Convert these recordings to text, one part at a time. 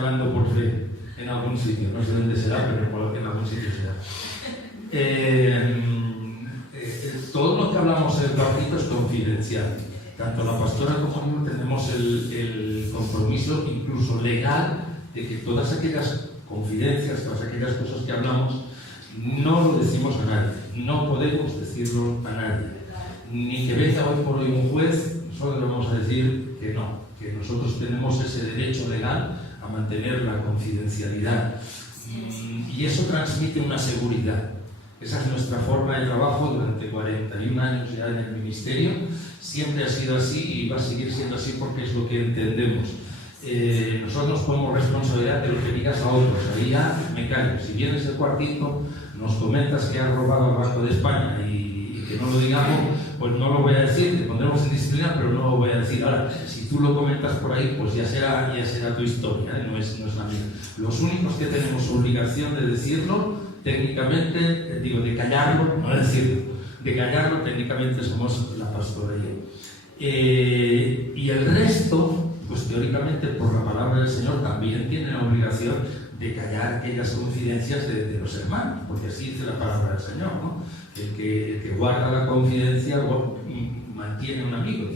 hablando por fe en algún sitio, no sé dónde será, pero en algún sitio será. Todo lo que hablamos en el cuartito es confidencial. Tanto la pastora como yo tenemos el compromiso, incluso legal, de que todas aquellas confidencias, todas aquellas cosas que hablamos, no lo decimos a nadie, no podemos decirlo a nadie. Ni que venga hoy por hoy un juez, nosotros le vamos a decir que no, que nosotros tenemos ese derecho legal a mantener la confidencialidad. Y eso transmite una seguridad. Esa es nuestra forma de trabajo durante 41 años ya en el ministerio. Siempre ha sido así y va a seguir siendo así porque es lo que entendemos. Nosotros ponemos responsabilidad de lo que digas a otros. Ahí ya me callo. Si vienes del cuartito, nos comentas que has robado al Banco de España y que no lo digamos, pues no lo voy a decir, te pondremos en disciplina, pero no lo voy a decir. Ahora, si tú lo comentas por ahí, pues ya será tu historia, no es la mía. Los únicos que tenemos obligación de decirlo, técnicamente, de callarlo, no decirlo, de callarlo, técnicamente somos la pastora y yo. Y el resto, pues teóricamente por la palabra del Señor también tienen la obligación de callar aquellas confidencias de los hermanos, porque así dice la palabra del Señor, ¿no? El que guarda la confidencia mantiene un amigo,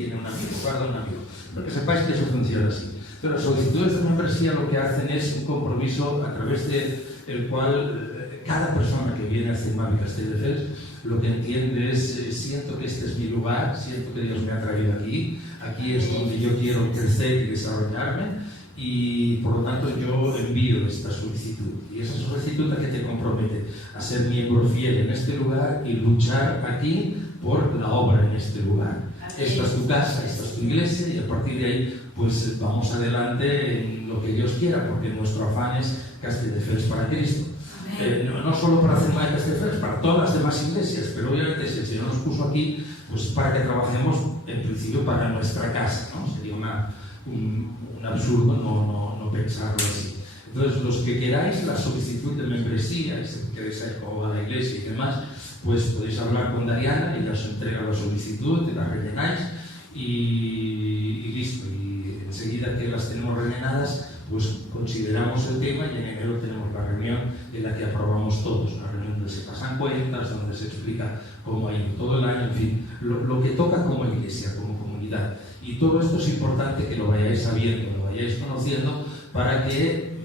guarda un amigo. Pero que sepáis que eso funciona así. Pero las solicitudes de membresía lo que hacen es un compromiso a través del cual cada persona que viene a CEMAVI Castelldefels lo que entiende es siento que este es mi lugar, siento que Dios me ha traído aquí es donde yo quiero crecer y desarrollarme, y por lo tanto yo envío esta solicitud. Y esa solicitud es la que te compromete a ser miembro fiel en este lugar y luchar aquí por la obra en este lugar. Esta es tu casa, esta es tu iglesia, y a partir de ahí pues vamos adelante en lo que Dios quiera, porque nuestro afán es Castelldefels para Cristo. No solo para CEMAVI Castelldefels, para todas las demás iglesias, pero obviamente si el Señor nos puso aquí, pues para que trabajemos en principio para nuestra casa, ¿no? Sería un absurdo no pensarlo así. Entonces, los que queráis la solicitud de membresía, y si queréis saber cómo va la iglesia y demás, pues podéis hablar con Dariana y os entrega la solicitud, te la rellenáis y listo. Y enseguida que las tenemos rellenadas, pues consideramos el tema y en enero tenemos la reunión en la que aprobamos todos, una reunión donde se pasan cuentas, donde se explica cómo ha ido todo el año, en fin, lo que toca como iglesia, como comunidad. Y todo esto es importante que lo vayáis sabiendo, lo vayáis conociendo, para que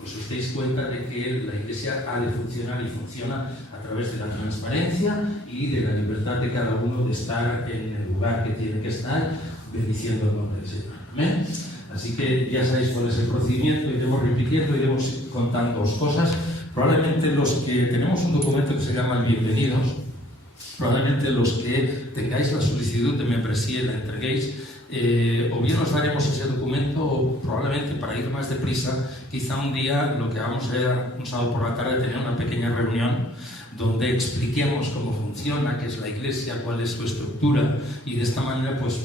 pues, os deis cuenta de que la iglesia ha de funcionar y funciona a través de la transparencia y de la libertad de cada uno de estar en el lugar que tiene que estar, bendiciendo el nombre del Señor. Amén. Así que ya sabéis cuál es el procedimiento, iremos repitiendo, iremos contándoos cosas. Probablemente los que tenemos un documento que se llama el Bienvenidos, probablemente los que tengáis la solicitud de membresía y la entreguéis, o bien os daremos ese documento, o probablemente para ir más deprisa, quizá un día lo que vamos a hacer un sábado por la tarde, tener una pequeña reunión donde expliquemos cómo funciona, qué es la iglesia, cuál es su estructura, y de esta manera pues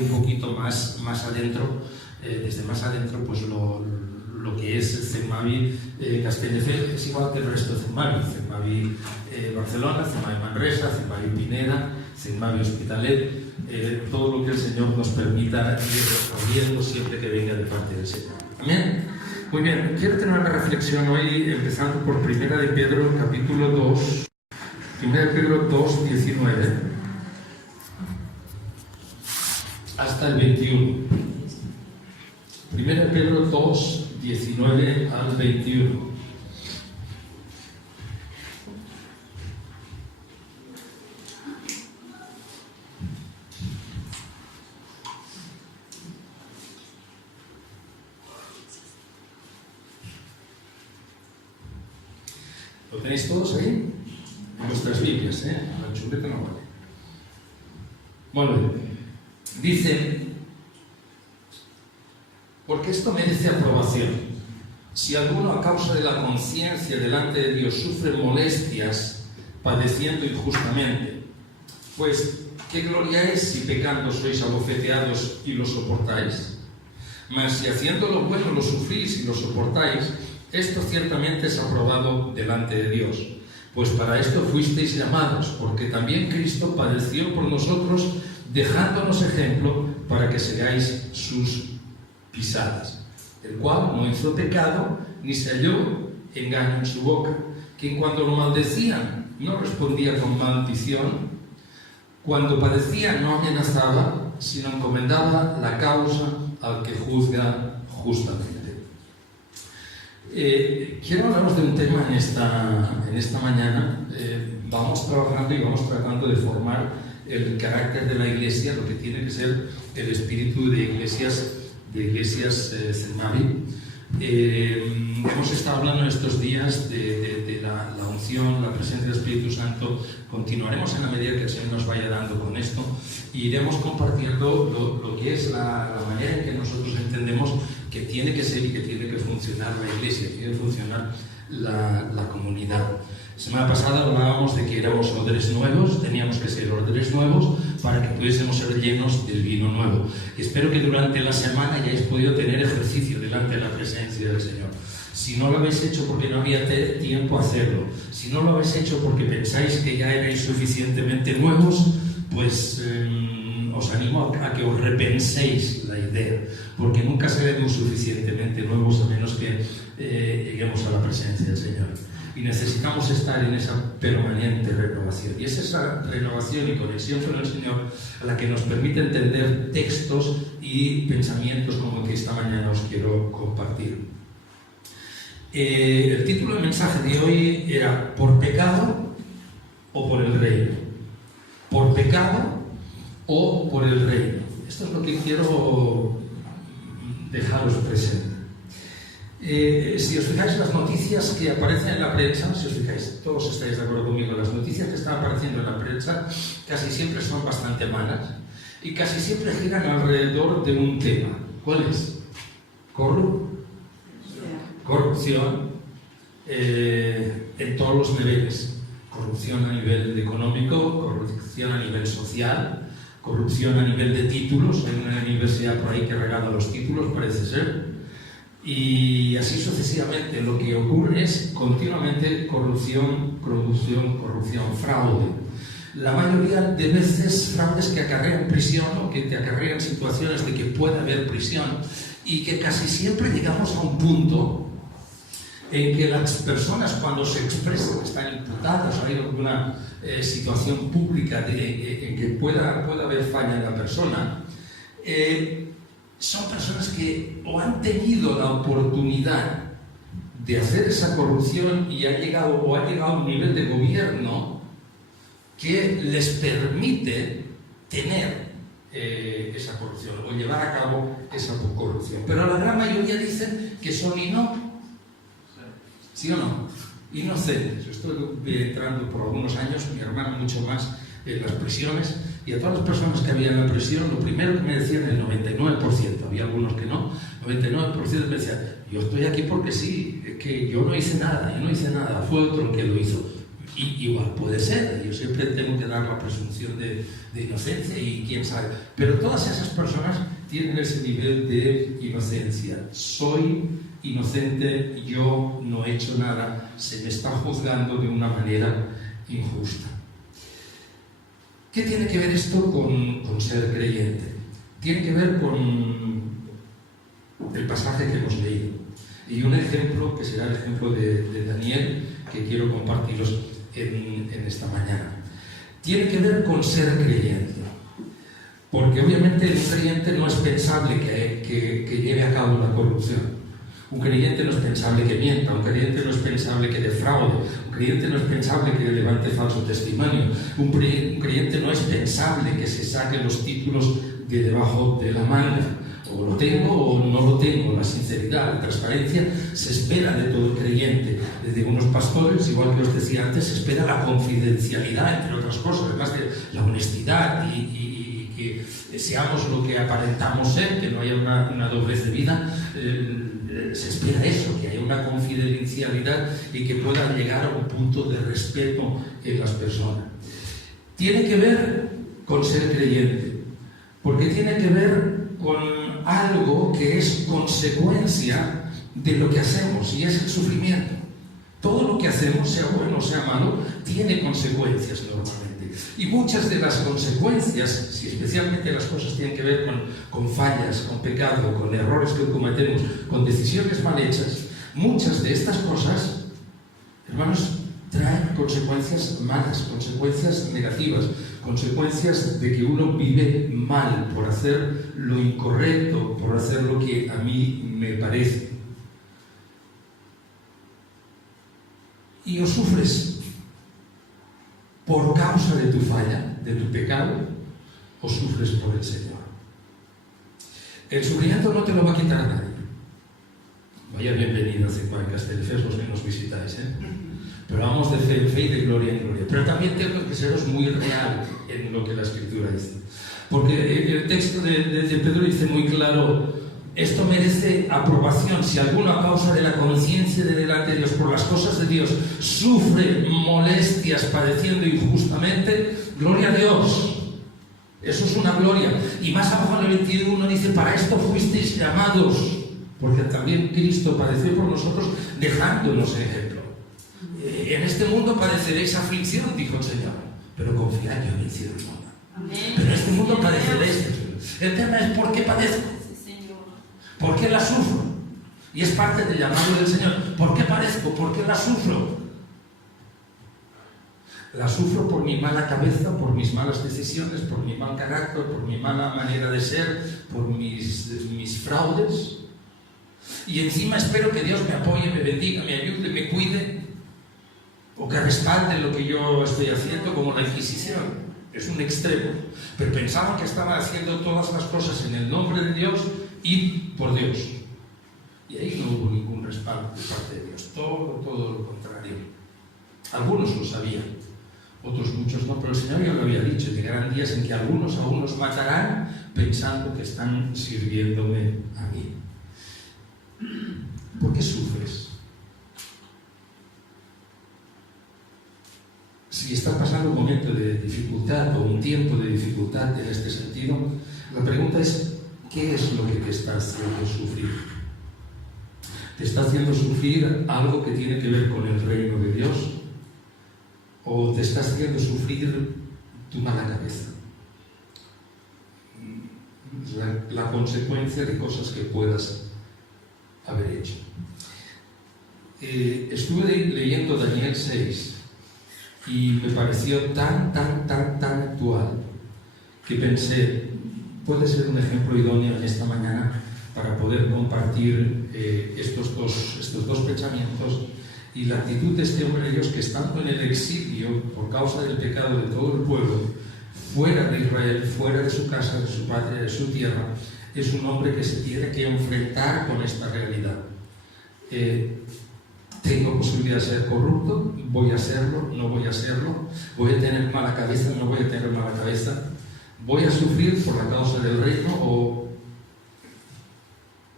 un poquito más adentro, desde más adentro, pues lo que es CEMAVI Castelldefels es igual que el resto de CEMAVI Barcelona, CEMAVI Manresa, CEMAVI Pineda, CEMAVI Hospitalet, todo lo que el Señor nos permita ir respondiendo siempre que venga de parte del Señor. Amén. Muy bien, quiero tener una reflexión hoy empezando por 1 de Pedro capítulo 2, 1 de Pedro 2, 19 hasta el 21. 1 de Pedro 2, 19 al 21. ¿Lo tenéis todos ahí? En vuestras Biblias, La chuleta no vale. Bueno, dice: porque esto merece aprobación. Si alguno a causa de la conciencia delante de Dios sufre molestias, padeciendo injustamente, pues ¿qué gloria es si pecando sois abofeteados y lo soportáis? Mas si haciendo lo bueno lo sufrís y lo soportáis, esto ciertamente es aprobado delante de Dios. Pues para esto fuisteis llamados, porque también Cristo padeció por nosotros, dejándonos ejemplo para que sigáis sus pisadas. el cual no hizo pecado, ni se halló engaño en su boca, quien cuando lo maldecían no respondía con maldición, cuando padecía no amenazaba, sino encomendaba la causa al que juzga justamente. Quiero hablaros de un tema en esta mañana. Vamos trabajando y vamos tratando de formar el carácter de la Iglesia, lo que tiene que ser el espíritu de Iglesias Zenmavi. Hemos estado hablando en estos días de la unción, la presencia del Espíritu Santo. Continuaremos en la medida que el Señor nos vaya dando con esto y iremos compartiendo lo que es la manera en que nosotros entendemos que tiene que ser y que tiene que funcionar la Iglesia, que tiene que funcionar la comunidad. La semana pasada hablábamos de que éramos odres nuevos, teníamos que ser odres nuevos para que pudiésemos ser llenos del vino nuevo. Y espero que durante la semana hayáis podido tener ejercicio delante de la presencia del Señor. Si no lo habéis hecho porque no había tiempo a hacerlo, si no lo habéis hecho porque pensáis que ya erais suficientemente nuevos, pues os animo a que os repenséis la idea, porque nunca seremos suficientemente nuevos a menos que lleguemos a la presencia del Señor. Y necesitamos estar en esa permanente renovación. Y es esa renovación y conexión con el Señor a la que nos permite entender textos y pensamientos como el que esta mañana os quiero compartir. El título del mensaje de hoy era ¿por pecado o por el reino? ¿Por pecado o por el reino? Esto es lo que quiero dejaros presente. Si os fijáis, las noticias que aparecen en la prensa, si os fijáis, todos estáis de acuerdo conmigo, las noticias que están apareciendo en la prensa casi siempre son bastante malas y casi siempre giran alrededor de un tema. ¿Cuál es? Corrupción en todos los niveles. Corrupción a nivel económico, corrupción a nivel social, corrupción a nivel de títulos. Hay una universidad por ahí que regala los títulos, parece ser. Y así sucesivamente. Lo que ocurre es continuamente corrupción, fraude. La mayoría de veces fraudes que acarrean prisión o que te acarrean situaciones de que puede haber prisión y que casi siempre llegamos a un punto en que las personas cuando se expresan están imputadas o hay alguna situación pública en que pueda haber falla en la persona, son personas que o han tenido la oportunidad de hacer esa corrupción y ha llegado a un nivel de gobierno que les permite tener esa corrupción o llevar a cabo esa corrupción. Pero la gran mayoría dicen que son ¿sí o no? Inocentes. Yo estoy entrando por algunos años, mi hermano mucho más, en las prisiones, y a todas las personas que había en la prisión, lo primero que me decían, el 99%, había algunos que no, 99% me decían, yo estoy aquí porque sí, que yo no hice nada, fue otro el que lo hizo. Y igual puede ser, yo siempre tengo que dar la presunción de inocencia y quién sabe, pero todas esas personas tienen ese nivel de inocencia. Soy inocente, yo no he hecho nada, se me está juzgando de una manera injusta. ¿Qué tiene que ver esto con ser creyente? Tiene que ver con el pasaje que hemos leído. Y un ejemplo, que será el ejemplo de Daniel, que quiero compartiros en esta mañana. Tiene que ver con ser creyente. Porque obviamente un creyente no es pensable que lleve a cabo la corrupción. Un creyente no es pensable que mienta, un creyente no es pensable que defraude, un creyente no es pensable que levante falso testimonio, un creyente no es pensable que se saque los títulos de debajo de la manga. O lo tengo o no lo tengo. La sinceridad, la transparencia se espera de todo creyente. Desde unos pastores, igual que os decía antes, se espera la confidencialidad, entre otras cosas, además de la honestidad y que seamos lo que aparentamos ser, que no haya una doblez de vida. Se espera eso, que haya una confidencialidad y que pueda llegar a un punto de respeto en las personas. Tiene que ver con ser creyente, porque tiene que ver con algo que es consecuencia de lo que hacemos, y es el sufrimiento. Todo lo que hacemos, sea bueno o sea malo, tiene consecuencias normalmente. Y muchas de las consecuencias, si especialmente las cosas tienen que ver con fallas, con pecado, con errores que cometemos, con decisiones mal hechas, muchas de estas cosas, hermanos, traen consecuencias malas, consecuencias negativas, consecuencias de que uno vive mal por hacer lo incorrecto, por hacer lo que a mí me parece. Y o sufres por causa de tu falla, de tu pecado, o sufres por el Señor. El sufrimiento no te lo va a quitar nadie. Vaya bienvenidos en Castelfes los que nos visitáis, ¿eh? Pero vamos de fe en fe y de gloria en gloria. Pero también tengo que seros muy real en lo que la Escritura dice. Porque el texto de Pedro dice muy claro: esto merece aprobación. Si alguno a causa de la conciencia de delante de Dios, por las cosas de Dios, sufre molestias padeciendo injustamente, gloria a Dios. Eso es una gloria. Y más abajo en el 21 dice: para esto fuisteis llamados, porque también Cristo padeció por nosotros, dejándonos ejemplo. En este mundo padeceréis aflicción, dijo el Señor, pero confiad, yo he vencido el mundo. Pero en este mundo padeceréis. El tema es: ¿por qué padezco? ¿Por qué la sufro? Y es parte del llamado del Señor. ¿Por qué padezco? ¿Por qué la sufro? La sufro por mi mala cabeza, por mis malas decisiones, por mi mal carácter, por mi mala manera de ser, por mis fraudes. Y encima espero que Dios me apoye, me bendiga, me ayude, me cuide, o que respalde lo que yo estoy haciendo, como la Inquisición. Es un extremo. Pero pensaba que estaba haciendo todas las cosas en el nombre de Dios y por Dios. Y ahí no hubo ningún respaldo de parte de Dios. Todo lo contrario. Algunos lo sabían, otros muchos no, pero el Señor ya lo había dicho: llegarán días en que algunos a unos matarán pensando que están sirviéndome a mí. ¿Por qué sufres? Si estás pasando un momento de dificultad o un tiempo de dificultad en este sentido, la pregunta es: ¿qué es lo que te está haciendo sufrir? ¿Te está haciendo sufrir algo que tiene que ver con el reino de Dios? ¿O te está haciendo sufrir tu mala cabeza? La consecuencia de cosas que puedas haber hecho. Estuve leyendo Daniel 6 y me pareció tan actual que pensé: puede ser un ejemplo idóneo en esta mañana para poder compartir estos dos pensamientos y la actitud de este hombre de Dios, que estando en el exilio por causa del pecado de todo el pueblo, fuera de Israel, fuera de su casa, de su patria, de su tierra, es un hombre que se tiene que enfrentar con esta realidad. Tengo posibilidad de ser corrupto, voy a serlo, no voy a serlo, voy a tener mala cabeza, no voy a tener mala cabeza, voy a sufrir por la causa del reino, o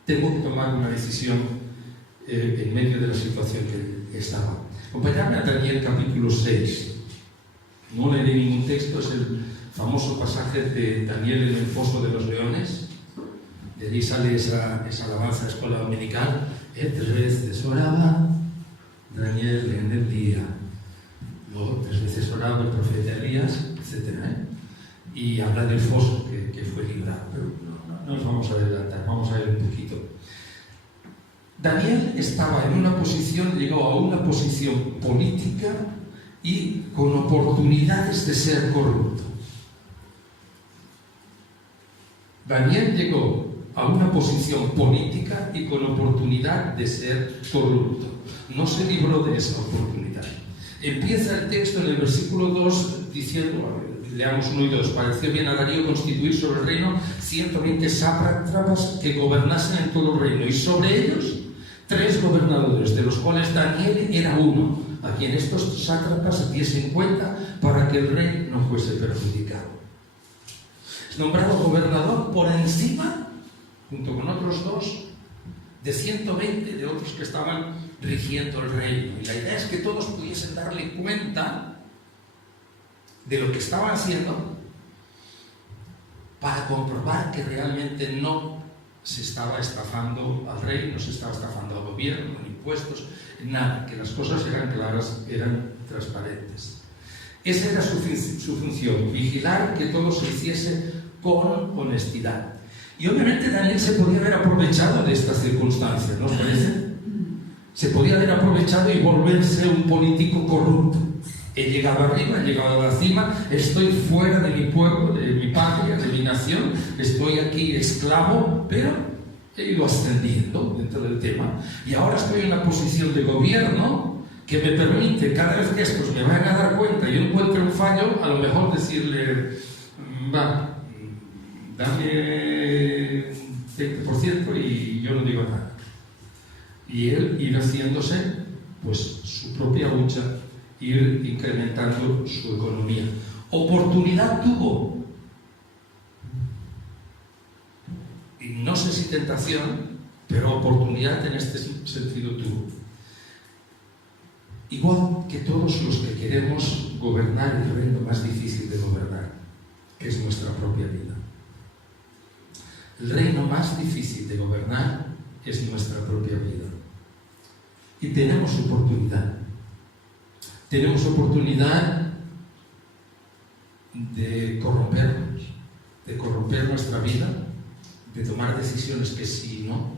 tengo que tomar una decisión en medio de la situación que estaba. Acompañadme a Daniel capítulo 6. No leeré ningún texto, es el famoso pasaje de Daniel en el foso de los leones. De allí sale esa alabanza de escuela dominical: 3 veces oraba Daniel en el día, luego 3 veces oraba el profeta Elías, etc. Y habla del foso que fue librado. Pero no nos vamos a adelantar, vamos a ver un poquito. Daniel estaba en una posición, llegó a una posición política y con oportunidades de ser corrupto. Daniel llegó a una posición política y con oportunidad de ser corrupto. No se libró de esa oportunidad. Empieza el texto en el versículo 2 diciendo, leamos 1 y 2: pareció bien a Darío constituir sobre el reino 120 sátrapas que gobernasen en todo el reino, y sobre ellos 3 gobernadores, de los cuales Daniel era uno, a quien estos sátrapas diesen cuenta para que el rey no fuese perjudicado. Es nombrado gobernador por encima, junto con otros 2, de 120 de otros que estaban rigiendo el reino. Y la idea es que todos pudiesen darle cuenta de lo que estaban haciendo para comprobar que realmente no se estaba estafando al rey, no se estaba estafando al gobierno, ni presupuestos, nada, que las cosas eran claras, eran transparentes. Esa era su función, vigilar que todo se hiciese con honestidad. Y obviamente Daniel se podía haber aprovechado de estas circunstancias, ¿no os parece? Se podía haber aprovechado y volverse un político corrupto. He llegado arriba, he llegado a la cima, estoy fuera de mi pueblo, de mi patria, de mi nación, estoy aquí esclavo, pero he ido ascendiendo dentro del tema. Y ahora estoy en una posición de gobierno que me permite, cada vez que estos me vayan a dar cuenta y yo encuentre un fallo, a lo mejor decirle, va, dame 20% y yo no digo nada. Y él ir haciéndose, pues, su propia lucha, ir incrementando su economía. Oportunidad tuvo. Y no sé si tentación, pero oportunidad en este sentido tuvo. Igual que todos los que queremos gobernar el reino más difícil de gobernar, que es nuestra propia vida. El reino más difícil de gobernar es nuestra propia vida. Y tenemos oportunidad. Tenemos oportunidad de corrompernos, de corromper nuestra vida, de tomar decisiones que sí y no.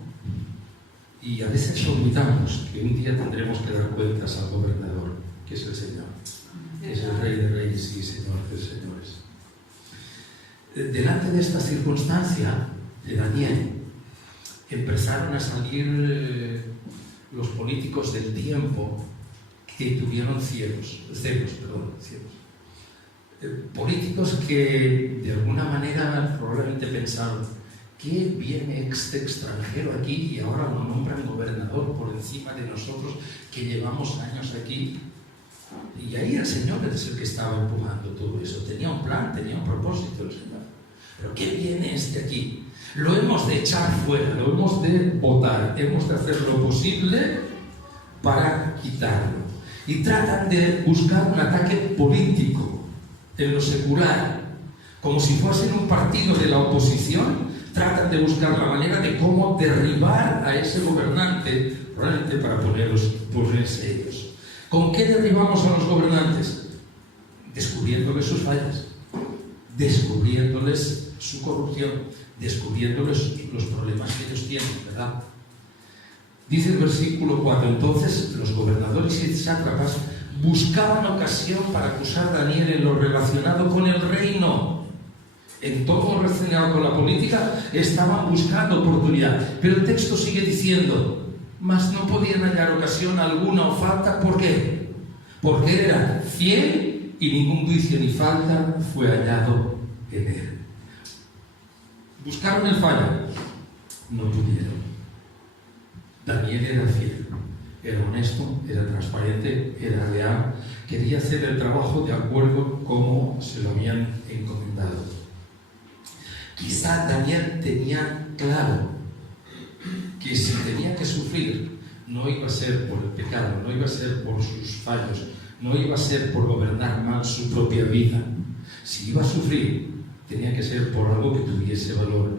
Y a veces olvidamos que un día tendremos que dar cuentas al gobernador, que es el Señor, que es el Rey de Reyes y Señor de Señores. Delante de esta circunstancia de Daniel, empezaron a salir los políticos del tiempo que tuvieron celos. Políticos que de alguna manera probablemente pensaron, ¿qué viene este extranjero aquí y ahora lo nombran gobernador por encima de nosotros que llevamos años aquí? Y ahí el Señor es el que estaba empujando todo eso. Tenía un plan, tenía un propósito el Señor. Pero ¿qué viene este aquí? Lo hemos de echar fuera, lo hemos de botar, hemos de hacer lo posible para quitarlo. Y tratan de buscar un ataque político en lo secular, como si fuesen un partido de la oposición. Tratan de buscar la manera de cómo derribar a ese gobernante, probablemente para ponerse ellos. ¿Con qué derribamos a los gobernantes? Descubriéndoles sus fallas, descubriéndoles su corrupción, descubriéndoles los problemas que ellos tienen, ¿verdad? Dice el versículo 4, entonces los gobernadores y sátrapas buscaban ocasión para acusar a Daniel en lo relacionado con el reino. En todo lo relacionado con la política estaban buscando oportunidad. Pero el texto sigue diciendo, mas no podían hallar ocasión alguna o falta. ¿Por qué? Porque era fiel y ningún vicio ni falta fue hallado en él. Buscaron el fallo, no pudieron. Daniel era fiel, era honesto, era transparente, era leal, quería hacer el trabajo de acuerdo como se lo habían encomendado. Quizá Daniel tenía claro que si tenía que sufrir, no iba a ser por el pecado, no iba a ser por sus fallos, no iba a ser por gobernar mal su propia vida. Si iba a sufrir, tenía que ser por algo que tuviese valor,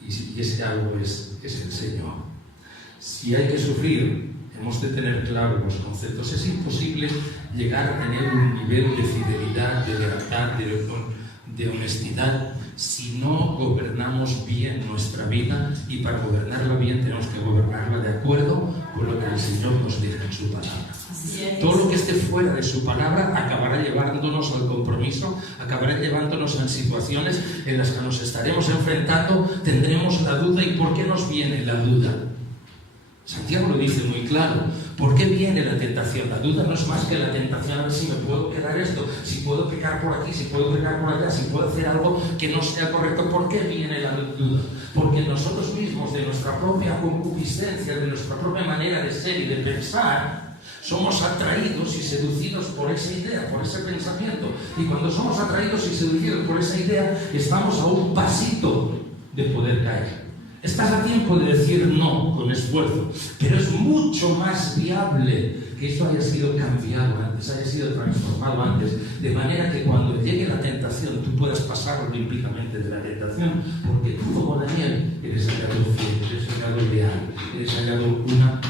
y ese algo es el Señor. Si hay que sufrir, hemos de tener claros los conceptos. Es imposible llegar a tener un nivel de fidelidad, de lealtad, de honestidad, si no gobernamos bien nuestra vida, y para gobernarla bien tenemos que gobernarla de acuerdo con lo que el Señor nos dice en su palabra. Todo lo que esté fuera de su palabra acabará llevándonos al compromiso, acabará llevándonos a situaciones en las que nos estaremos enfrentando, tendremos la duda. ¿Y por qué nos viene la duda? Santiago lo dice muy claro. ¿Por qué viene la tentación? La duda no es más que la tentación a ver si me puedo quedar esto, si puedo pecar por aquí, si puedo pecar por allá, si puedo hacer algo que no sea correcto. ¿Por qué viene la duda? Porque nosotros mismos, de nuestra propia concupiscencia, de nuestra propia manera de ser y de pensar, somos atraídos y seducidos por esa idea, por ese pensamiento. Y cuando somos atraídos y seducidos por esa idea, estamos a un pasito de poder caer. Estás a tiempo de decir no con esfuerzo, pero es mucho más viable que esto haya sido cambiado antes, haya sido transformado antes, de manera que cuando llegue la tentación tú puedas pasar olímpicamente de la tentación, porque tú, como Daniel, eres hallado fiel, eres hallado leal, eres hallado una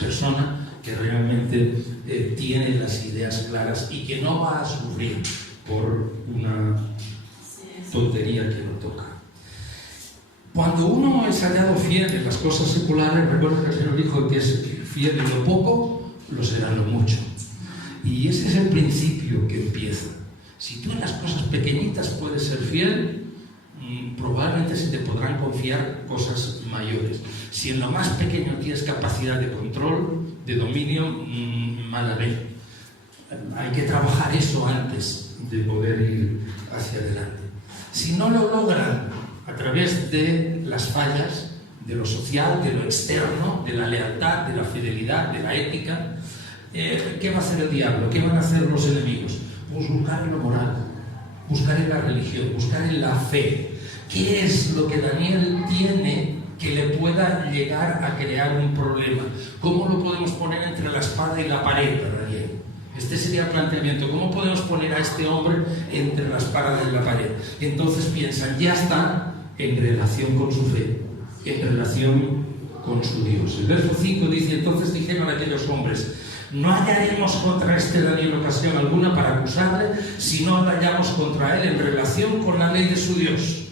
persona que realmente tiene las ideas claras y que no va a sufrir por una tontería que no toca. Cuando uno es hallado fiel en las cosas seculares, recuerda que el Señor dijo que es fiel en lo poco, lo será en lo mucho. Y ese es el principio que empieza. Si tú en las cosas pequeñitas puedes ser fiel, probablemente se te podrán confiar cosas mayores. Si en lo más pequeño tienes capacidad de control, de dominio, mala ley. Hay que trabajar eso antes de poder ir hacia adelante. Si no lo logran a través de las fallas, de lo social, de lo externo, de la lealtad, de la fidelidad, de la ética, ¿qué va a hacer el diablo? ¿Qué van a hacer los enemigos? Pues buscar en lo moral, buscar en la religión, buscar en la fe. ¿Qué es lo que Daniel tiene que le pueda llegar a crear un problema? ¿Cómo lo podemos poner entre la espada y la pared, Daniel? Este sería el planteamiento. ¿Cómo podemos poner a este hombre entre la espada y la pared? Entonces piensan, ya está en relación con su fe, en relación con su Dios. El verso 5 dice, entonces dijeron aquellos hombres, no hallaremos contra este Daniel ocasión alguna para acusarle, si no la hallamos contra él en relación con la ley de su Dios.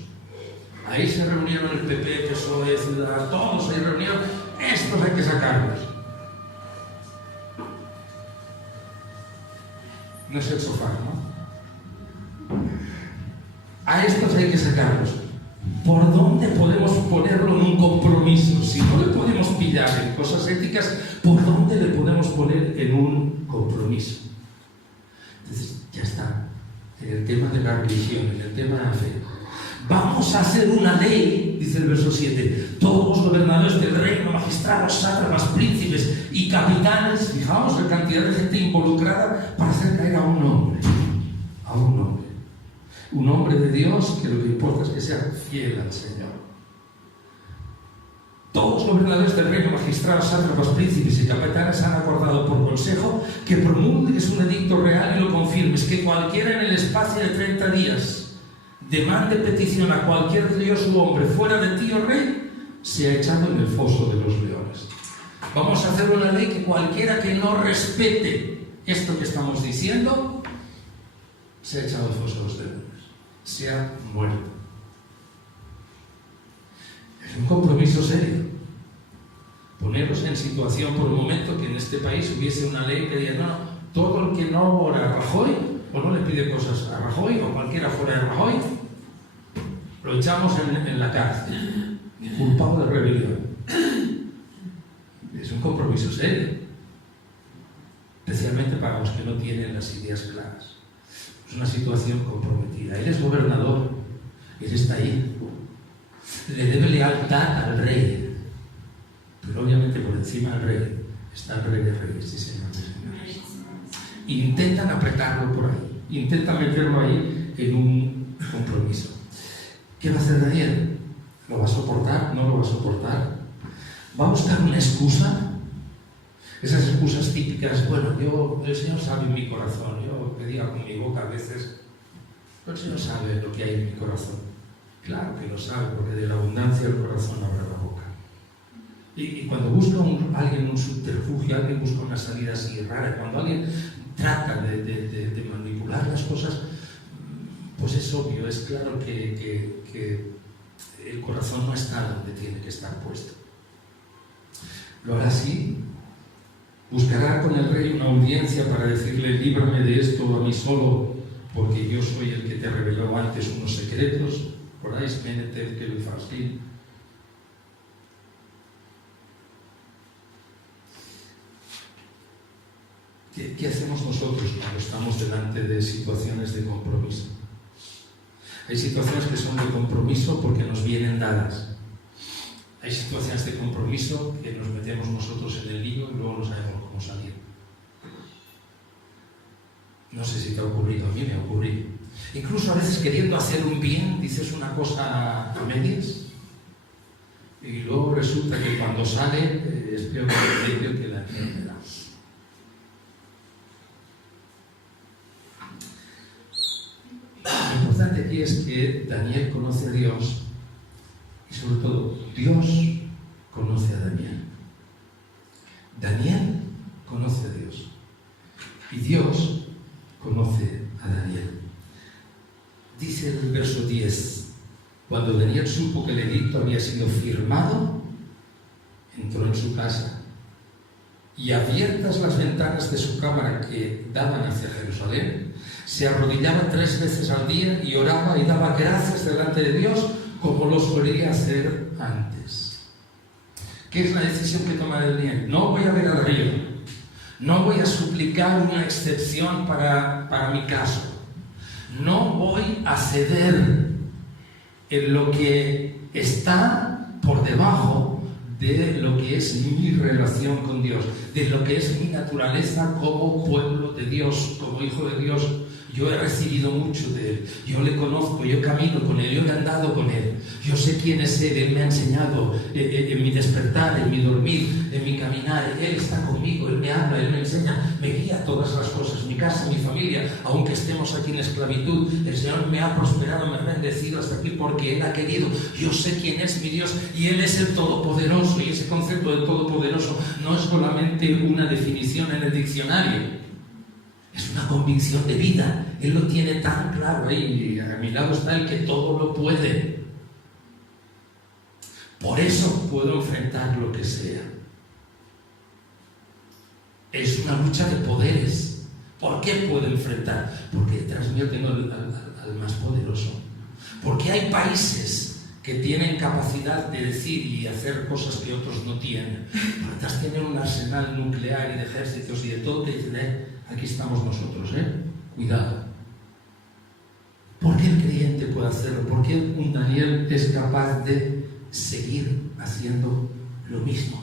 Ahí se reunieron el PP, PSOE, Ciudadanos, todos se reunieron. Estos hay que sacarlos. No es el sofá, ¿no? A estos hay que sacarlos. ¿Por dónde podemos ponerlo en un compromiso? Si no le podemos pillar en cosas éticas, ¿por dónde le podemos poner en un compromiso? Entonces, ya está. En el tema de la religión, en el tema de la fe. Vamos a hacer una ley, dice el verso 7. Todos los gobernadores del reino, magistrados, sátrapas, príncipes y capitanes, fijaos la cantidad de gente involucrada para hacer caer a un hombre. A un hombre. Un hombre de Dios que lo que importa es que sea fiel al Señor. Todos los gobernadores del reino, magistrados, sátrapas, príncipes y capitanes han acordado por consejo que promulgues un edicto real y lo confirmes, que cualquiera en el espacio de 30 días demande petición a cualquier dios u hombre fuera de ti, oh rey, sea echado en el foso de los leones. Vamos a hacer una ley que cualquiera que no respete esto que estamos diciendo, sea echado al foso de los leones, sea muerto. Es un compromiso serio. Poneros en situación por un momento que en este país hubiese una ley que diga, no, todo el que no ora a Rajoy, o no le pide cosas a Rajoy, o cualquiera fuera de Rajoy, lo echamos en la cárcel, culpado de rebelión. Es un compromiso serio, especialmente para los que no tienen las ideas claras. Es una situación comprometida. Él es gobernador, él está ahí, le debe lealtad al rey, pero obviamente por encima del rey está el rey de reyes, sí, señor. Intentan apretarlo por ahí, intentan meterlo ahí en un compromiso. ¿Qué va a hacer Daniel? ¿Lo va a soportar? ¿No lo va a soportar? ¿Va a buscar una excusa? Esas excusas típicas, bueno, el Señor sabe mi corazón, yo pedía con mi boca a veces, pero el Señor sabe lo que hay en mi corazón. Claro que lo sabe, porque de la abundancia del corazón abre la boca. Y cuando busca alguien un subterfugio, alguien busca una salida así rara, cuando alguien trata de manipular las cosas, pues es obvio, es claro que el corazón no está donde tiene que estar puesto. Lo hará así, buscará con el rey una audiencia para decirle, líbrame de esto a mí solo, porque yo soy el que te reveló antes unos secretos. ¿Recordáis? Menetel, que lo fastil. ¿Qué hacemos nosotros cuando estamos delante de situaciones de compromiso? Hay situaciones que son de compromiso porque nos vienen dadas. Hay situaciones de compromiso que nos metemos nosotros en el lío y luego no sabemos cómo salir. No sé si te ha ocurrido, a mí me ha ocurrido. Incluso a veces queriendo hacer un bien, dices una cosa a medias y luego resulta que cuando sale es peor que la enfermedad. Lo importante aquí es que Daniel conoce a Dios y sobre todo Dios conoce a Daniel. Daniel Y Dios conoce a Daniel. Dice el verso 10, cuando Daniel supo que el edicto había sido firmado, entró en su casa y, abiertas las ventanas de su cámara que daban hacia Jerusalén, se arrodillaba 3 veces al día y oraba y daba gracias delante de Dios como lo solía hacer antes. ¿Qué es la decisión que toma Daniel? No voy a ver al río, no voy a suplicar una excepción para mi caso, no voy a ceder en lo que está por debajo de lo que es mi relación con Dios, de lo que es mi naturaleza como pueblo de Dios, como hijo de Dios. Yo he recibido mucho de Él, yo le conozco, yo camino con Él, yo he andado con Él, yo sé quién es Él me ha enseñado en mi despertar, en mi dormir, en mi caminar. Él está conmigo, Él me habla, Él me enseña, me guía todas las cosas, mi casa, mi familia, aunque estemos aquí en esclavitud, el Señor me ha prosperado, me ha bendecido hasta aquí porque Él ha querido. Yo sé quién es mi Dios y Él es el Todopoderoso, y ese concepto de Todopoderoso no es solamente una definición en el diccionario. Es una convicción de vida. Él lo tiene tan claro ahí. A mi lado está el que todo lo puede. Por eso puedo enfrentar lo que sea. Es una lucha de poderes. ¿Por qué puedo enfrentar? Porque detrás mío tengo al más poderoso. Porque hay países que tienen capacidad de decir y hacer cosas que otros no tienen. Detrás tienen un arsenal nuclear y de ejércitos y de todo que dicen, aquí estamos nosotros, cuidado. ¿Por qué el creyente puede hacerlo? ¿Por qué un Daniel es capaz de seguir haciendo lo mismo?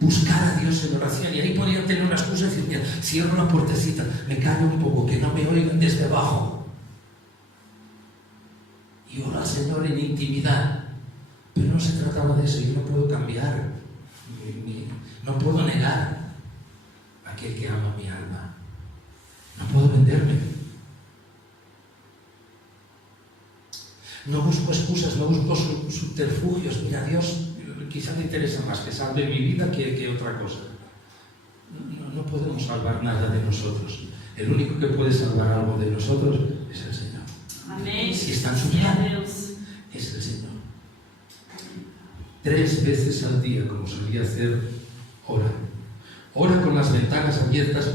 Buscar a Dios en oración. Y ahí podrían tener una excusa y decir, mira, cierro la puertecita, me callo un poco, que no me oigan desde abajo. Y oro al Señor en intimidad. Pero no se trataba de eso. Yo no puedo cambiar, no puedo negar aquel que ama mi alma. No puedo venderme. No busco excusas, no busco subterfugios. Mira, Dios quizá le interesa más que salve mi vida que otra cosa. No podemos salvar nada de nosotros. El único que puede salvar algo de nosotros es el Señor. Amén. Si está en su plan, es el Señor. 3 veces al día, como solía hacer, ora con las ventanas abiertas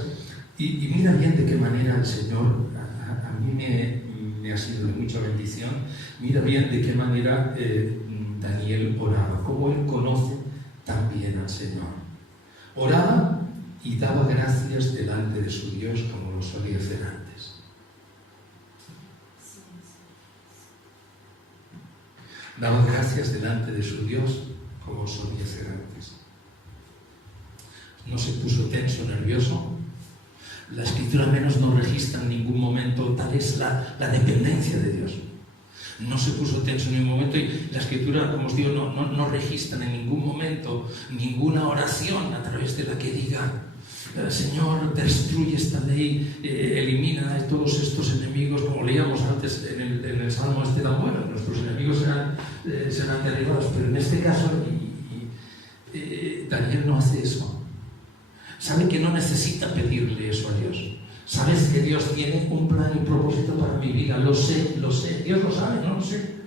y mira bien de qué manera el Señor a mí me ha sido de mucha bendición. Mira bien de qué manera Daniel oraba, cómo él conoce también al Señor. Oraba y daba gracias delante de su Dios como lo solía hacer antes. Daba gracias delante de su Dios como lo solía hacer antes. No se puso tenso, nervioso. La Escritura menos no registra en ningún momento, tal es la dependencia de Dios. No se puso tenso en ningún momento y la Escritura, como os digo, no registra en ningún momento ninguna oración a través de la que diga, Señor, destruye esta ley, elimina a todos estos enemigos, como leíamos antes en el Salmo tan bueno, nuestros enemigos serán derribados, pero en este caso Daniel no hace eso. Sabe que no necesita pedirle eso a Dios. Sabes que Dios tiene un plan y un propósito para mi vida. Lo sé. Dios lo sabe, no lo sé.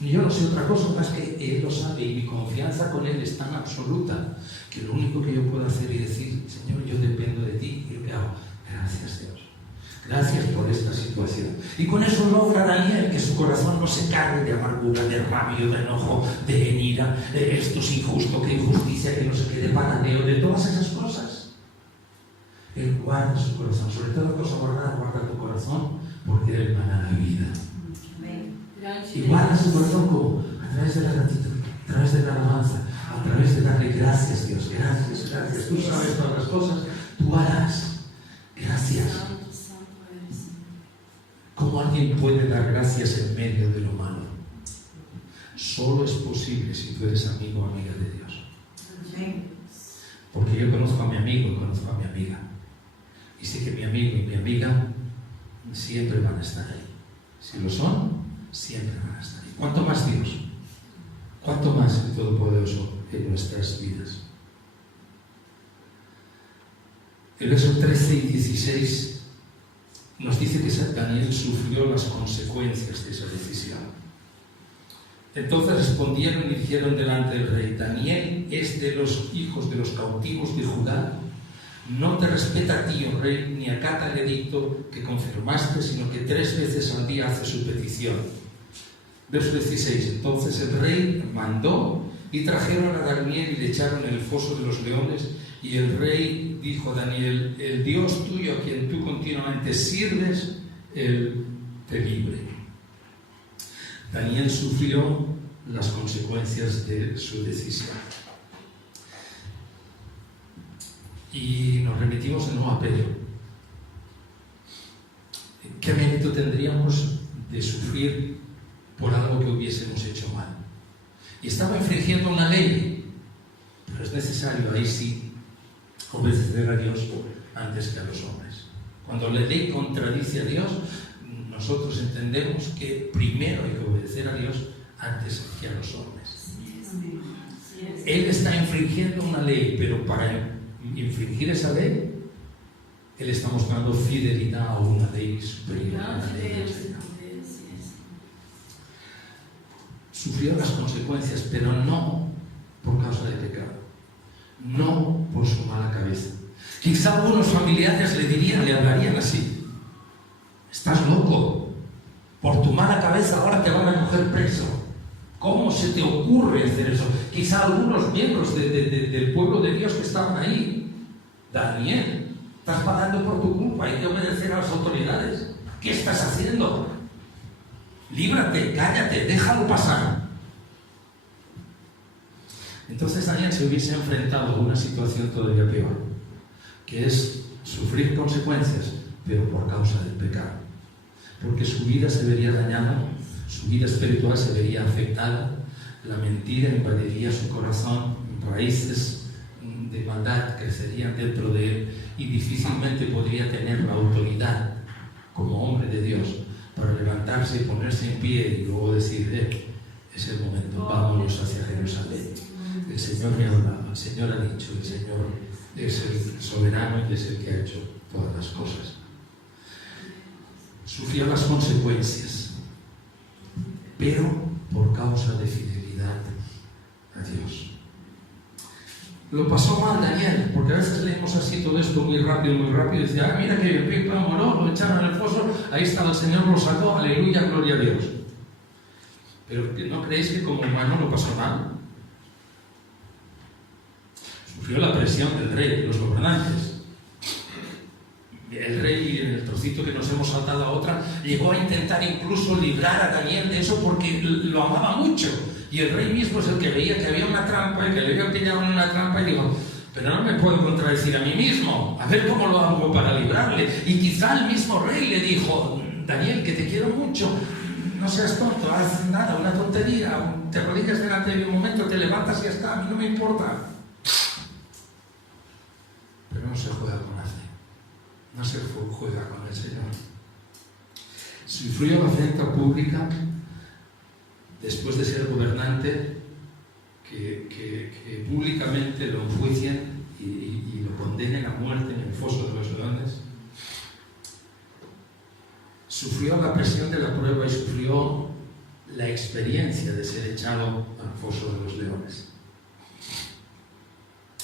Ni yo no sé otra cosa más que Él lo sabe. Y mi confianza con Él es tan absoluta que lo único que yo puedo hacer es decir, Señor, yo dependo de ti. Y lo que hago, gracias Dios. Gracias por esta situación. Y con eso logra Daniel que su corazón no se cargue de amargura, de rabia, de enojo, de ira. Esto es injusto, que injusticia, que no se quede paradeo, de todas esas cosas. Él guarda su corazón. Sobre toda cosa guarda tu corazón, porque Él emana la vida. Y guarda su corazón como a través de la gratitud, a través de la alabanza, a través de darle gracias, Dios. Gracias. Tú sabes todas las cosas, tú harás. Gracias. ¿Cómo alguien puede dar gracias en medio de lo malo? Solo es posible si tú eres amigo o amiga de Dios. Porque yo conozco a mi amigo y conozco a mi amiga. Y sé que mi amigo y mi amiga siempre van a estar ahí. Si lo son, siempre van a estar ahí. ¿Cuánto más Dios? ¿Cuánto más el Todopoderoso en nuestras vidas? El verso 13 y 16 nos dice que Daniel sufrió las consecuencias de esa decisión. Entonces respondieron y dijeron delante del rey: Daniel es de los hijos de los cautivos de Judá. No te respeta a ti, oh rey, ni acata el edicto que confirmaste, sino que 3 veces al día hace su petición. Verso 16. Entonces el rey mandó y trajeron a Daniel y le echaron en el foso de los leones. Y el rey dijo a Daniel: el Dios tuyo, a quien tú continuamente sirves, él te libre. Daniel sufrió las consecuencias de su decisión. Y nos remitimos de nuevo a Pedro. ¿Qué mérito tendríamos de sufrir por algo que hubiésemos hecho mal? Y estaba infringiendo una ley, pero es necesario, ahí sí, obedecer a Dios antes que a los hombres. Cuando la ley contradice a Dios, nosotros entendemos que primero hay que obedecer a Dios antes que a los hombres. Él está infringiendo una ley, pero para infringir esa ley, Él está mostrando fidelidad a una ley superior. Sufrió las consecuencias, pero no por causa del pecado, no por su mala cabeza. Quizá algunos familiares le hablarían así: estás loco, por tu mala cabeza ahora te van a coger preso. ¿Cómo se te ocurre hacer eso? Quizá algunos miembros del pueblo de Dios que estaban ahí: Daniel, estás pagando por tu culpa, hay que obedecer a las autoridades. ¿Qué estás haciendo? Líbrate, cállate, déjalo pasar. Entonces Daniel se hubiese enfrentado a una situación todavía peor, que es sufrir consecuencias, pero por causa del pecado. Porque su vida se vería dañada, su vida espiritual se vería afectada, la mentira invadiría su corazón, raíces de maldad crecerían dentro de él y difícilmente podría tener la autoridad como hombre de Dios para levantarse y ponerse en pie y luego decir: es el momento, vámonos hacia Jerusalén. El Señor me ha hablado, el Señor ha dicho, el Señor es el soberano y es el que ha hecho todas las cosas. Sufrió las consecuencias, pero por causa de fidelidad a Dios. Lo pasó mal Daniel, porque a veces leemos así todo esto muy rápido, y decía: mira que el moró, lo echaron en el foso, ahí está, el Señor lo sacó, aleluya, gloria a Dios. Pero ¿no creéis que como humano lo pasó mal? Sufrió la presión del rey, de los gobernantes. El rey, en el trocito que nos hemos saltado a otra, llegó a intentar incluso librar a Daniel de eso porque lo amaba mucho. Y el rey mismo es el que veía que había una trampa y que le había pillado en una trampa y dijo: pero no me puedo contradecir a mí mismo, a ver cómo lo hago para librarle. Y quizá el mismo rey le dijo: Daniel, que te quiero mucho, no seas tonto, haz nada, una tontería, te arrodillas delante de mí un momento, te levantas y ya está, a mí no me importa. Pero no se juega con la fe, no se juega con el Señor. Sufrió la afrenta pública después de ser gobernante, que públicamente lo enjuicien y lo condenen a muerte en el foso de los leones. Sufrió la presión de la prueba y sufrió la experiencia de ser echado al foso de los leones.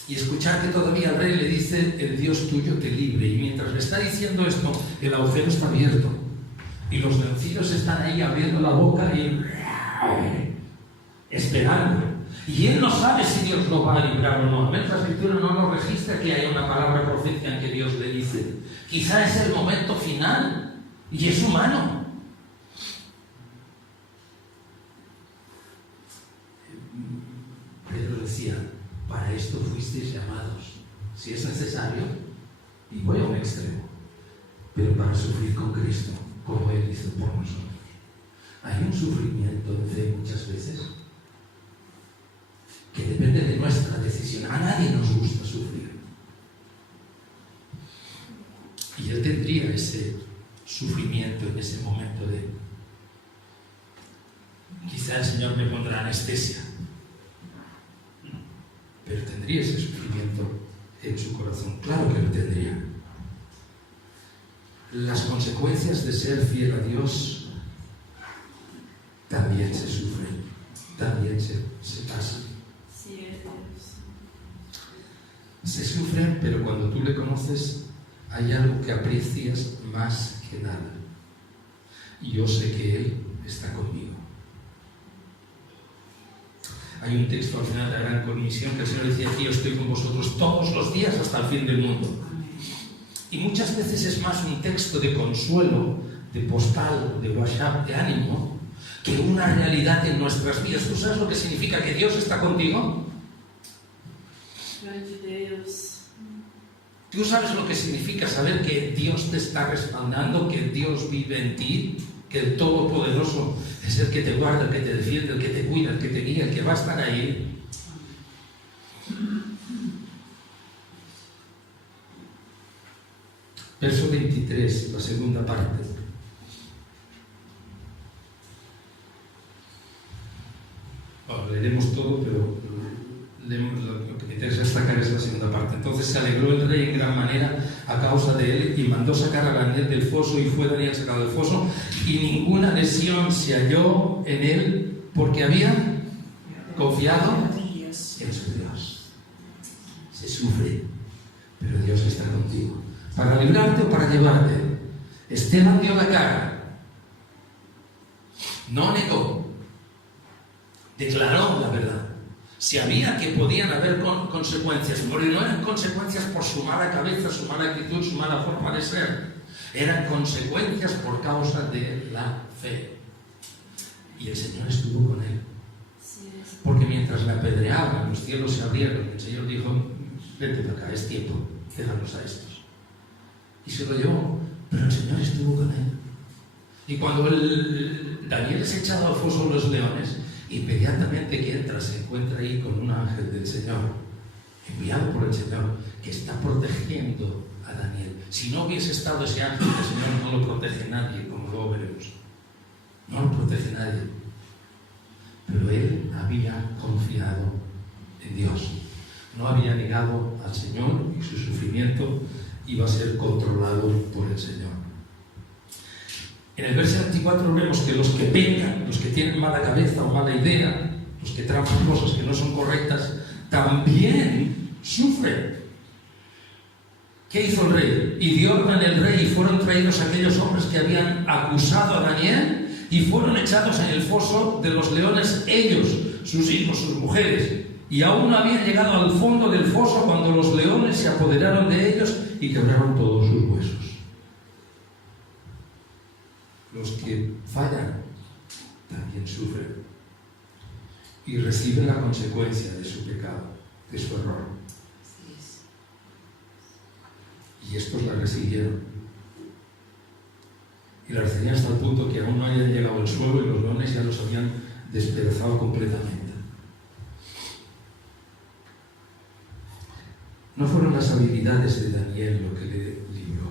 Y escuchar que todavía el rey le dice: el Dios tuyo te libre. Y mientras le está diciendo esto, el agujero está abierto. Y los leoncillos están ahí abriendo la boca y esperando. Y él no sabe si Dios lo va a librar o no. A ver, la escritura no nos registra que haya una palabra profética en que Dios le dice: quizá es el momento final y es humano. Pedro decía: para esto fuisteis llamados, si es necesario, y voy a un extremo, pero para sufrir con Cristo, como Él hizo por nosotros. Hay un sufrimiento de fe muchas veces que depende de nuestra decisión. A nadie nos gusta sufrir. Y Él tendría ese sufrimiento en ese momento de: quizá el Señor me pondrá anestesia, pero tendría ese sufrimiento en su corazón. Claro que lo tendría. Las consecuencias de ser fiel a Dios también se sufren, también se pasan. Se sufren, pero cuando tú le conoces hay algo que aprecias más que nada. Y yo sé que Él está conmigo. Hay un texto al final de la Gran Comisión que el Señor decía: aquí yo estoy con vosotros todos los días hasta el fin del mundo. Y muchas veces es más un texto de consuelo, de postal, de WhatsApp, de ánimo, que una realidad en nuestras vidas. ¿Tú sabes lo que significa que Dios está contigo? ¿Tú sabes lo que significa saber que Dios te está respaldando, que Dios vive en ti, que el Todopoderoso es el que te guarda, el que te defiende, el que te cuida, el que te guía, el que va a estar ahí? Verso 23, la segunda parte. Bueno, leeremos todo, pero lo que me interesa destacar es la segunda parte. Entonces se alegró el rey en gran manera a causa de él y mandó sacar a Daniel del foso, y fue Daniel sacado del foso, y ninguna lesión se halló en él, porque había confiado en su Dios. Se sufre, pero Dios está contigo. Para librarte o para llevarte. Esteban dio la cara. No negó. Declaró la verdad. Sabía que podían haber consecuencias, porque no eran consecuencias por su mala cabeza, su mala actitud, su mala forma de ser. Eran consecuencias por causa de la fe. Y el Señor estuvo con él. Porque mientras le apedreaban, los cielos se abrieron. El Señor dijo: vete para acá, es tiempo, déjalos a estos. Y se lo llevó, pero el Señor estuvo con él. Y cuando Daniel es echado al foso de los leones, inmediatamente que entra se encuentra ahí con un ángel del Señor, enviado por el Señor, que está protegiendo a Daniel. Si no hubiese estado ese ángel, el Señor no lo protege nadie, como luego veremos. No lo protege nadie. Pero él había confiado en Dios. No había negado al Señor, y su sufrimiento iba a ser controlado por el Señor. En el verso 24 vemos que los que pecan, los que tienen mala cabeza o mala idea, los que traman cosas que no son correctas, también sufren. ¿Qué hizo el rey? Y dio orden el rey, y fueron traídos aquellos hombres que habían acusado a Daniel, y fueron echados en el foso de los leones, ellos, sus hijos, sus mujeres, y aún no habían llegado al fondo del foso cuando los leones se apoderaron de ellos y quebraron todos sus huesos. Los que fallan también sufren y reciben la consecuencia de su pecado, de su error. Y estos la recibieron. Y la recibían hasta el punto que aún no habían llegado al suelo y los leones ya los habían despedazado completamente. No fueron las habilidades de Daniel lo que le libró,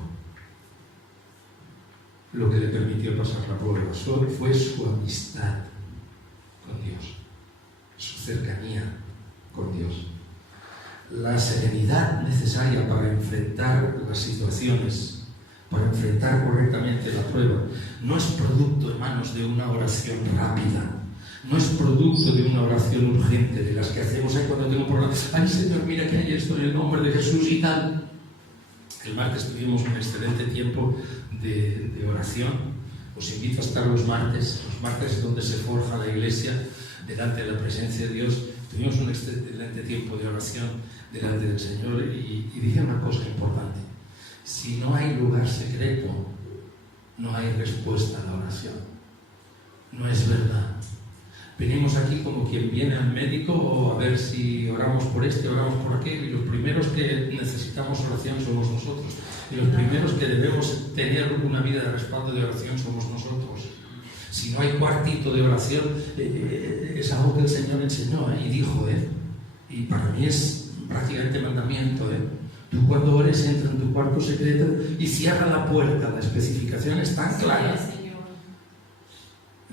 lo que le permitió pasar la prueba, fue su amistad con Dios, su cercanía con Dios. La serenidad necesaria para enfrentar las situaciones, para enfrentar correctamente la prueba, no es producto, hermanos, de una oración rápida. No es producto de una oración urgente, de las que hacemos ahí cuando tengo un problema. Ay, Señor, mira que hay esto en el nombre de Jesús y tal. El martes tuvimos un excelente tiempo de oración. Os invito a estar los martes es donde se forja la iglesia delante de la presencia de Dios. Tuvimos un excelente tiempo de oración delante del Señor y dije una cosa importante. Si no hay lugar secreto, no hay respuesta a la oración. No es verdad. Venimos aquí como quien viene al médico a ver si oramos por este, oramos por aquel, y los primeros que necesitamos oración somos nosotros. Y los primeros que debemos tener una vida de respaldo de oración somos nosotros. Si no hay cuartito de oración, es algo que el Señor enseñó y dijo, y para mí es prácticamente mandamiento. Tú cuando ores entra en tu cuarto secreto y cierra la puerta. La especificación es tan clara.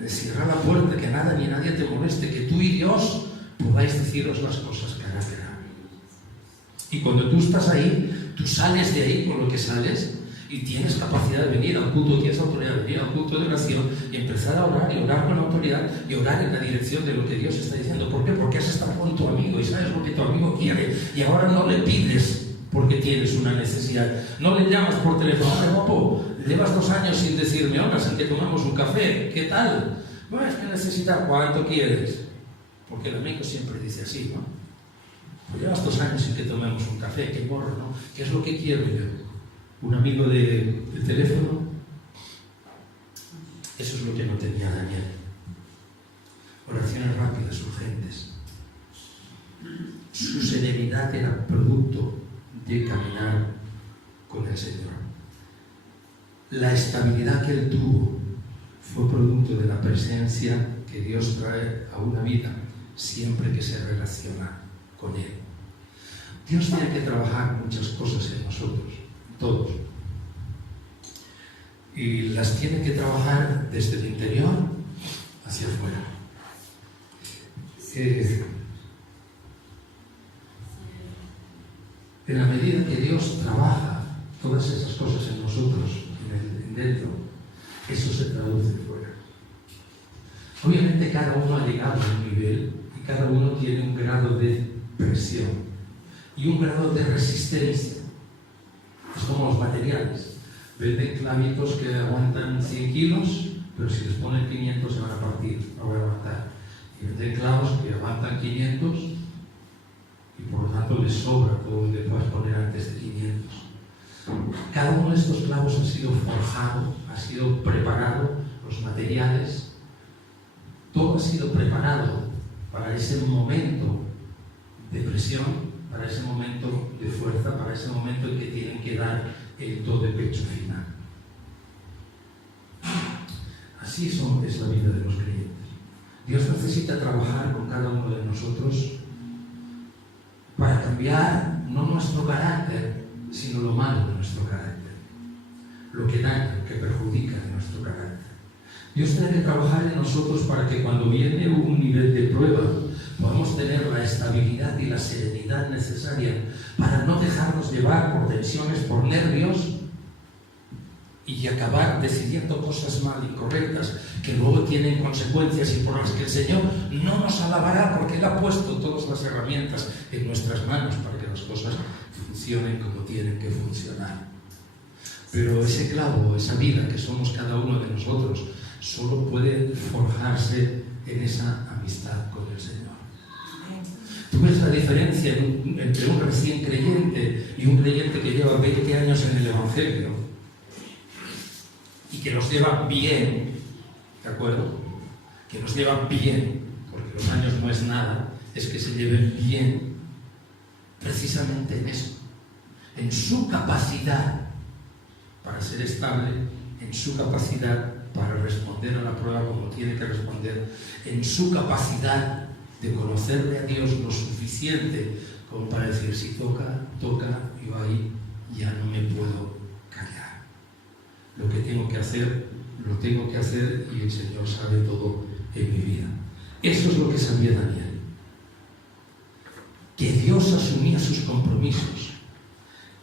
Cierra la puerta, que nada ni nadie te moleste, que tú y Dios podáis deciros las cosas cara a cara. Y cuando tú estás ahí, tú sales de ahí con lo que sales y tienes capacidad de venir al culto, tienes autoridad de venir al culto de oración y empezar a orar y orar con autoridad y orar en la dirección de lo que Dios está diciendo. ¿Por qué? Porque has estado con tu amigo y sabes lo que tu amigo quiere y ahora no le pides porque tienes una necesidad. No le llamas por teléfono: ¡ay, guapo! Llevas 2 años sin decirme hola, sin que tomamos un café, ¿qué tal? Bueno, es que necesitas, ¿cuánto quieres? Porque el amigo siempre dice así, ¿no? Pues llevas 2 años sin que tomemos un café, qué morro, ¿no? ¿Qué es lo que quiero yo? ¿Un amigo de teléfono? Eso es lo que no tenía Daniel. Oraciones rápidas, urgentes. Su serenidad era producto de caminar con el Señor. La estabilidad que él tuvo fue producto de la presencia que Dios trae a una vida siempre que se relaciona con Él. Dios tiene que trabajar muchas cosas en nosotros, todos. Y las tiene que trabajar desde el interior hacia afuera. En la medida que Dios trabaja todas esas cosas en nosotros, dentro, eso se traduce fuera. Obviamente cada uno ha llegado a un nivel y cada uno tiene un grado de presión y un grado de resistencia. Es como los materiales. Venden clavitos que aguantan 100 kilos, pero si les ponen 500 se van a partir, no van a aguantar. Y venden clavos que aguantan 500 y por lo tanto les sobra todo lo que puedas poner antes de 500. Cada uno de estos clavos ha sido forjado, ha sido preparado, los materiales, todo ha sido preparado para ese momento de presión, para ese momento de fuerza, para ese momento en que tienen que dar el todo de pecho final. Así es la vida de los creyentes. Dios necesita trabajar con cada uno de nosotros para cambiar no nuestro carácter, sino lo malo de nuestro carácter, lo que daña, lo que perjudica de nuestro carácter. Dios tiene que trabajar en nosotros para que cuando viene un nivel de prueba podamos tener la estabilidad y la serenidad necesaria para no dejarnos llevar por tensiones, por nervios y acabar decidiendo cosas mal, incorrectas, que luego tienen consecuencias y por las que el Señor no nos alabará porque Él ha puesto todas las herramientas en nuestras manos para que las cosas funcionen como tienen que funcionar. Pero ese clavo, esa vida que somos cada uno de nosotros, solo puede forjarse en esa amistad con el Señor. Tú ves la diferencia entre un recién creyente y un creyente que lleva 20 años en el Evangelio y que los lleva bien, ¿de acuerdo? Que los lleva bien, porque los años no es nada, es que se lleven bien, precisamente en eso, en su capacidad para ser estable, en su capacidad para responder a la prueba como tiene que responder, en su capacidad de conocerle a Dios lo suficiente como para decir: si toca, toca, yo ahí ya no me puedo callar. Lo que tengo que hacer, lo tengo que hacer y el Señor sabe todo en mi vida. Eso es lo que sabía Daniel. Que Dios asumía sus compromisos,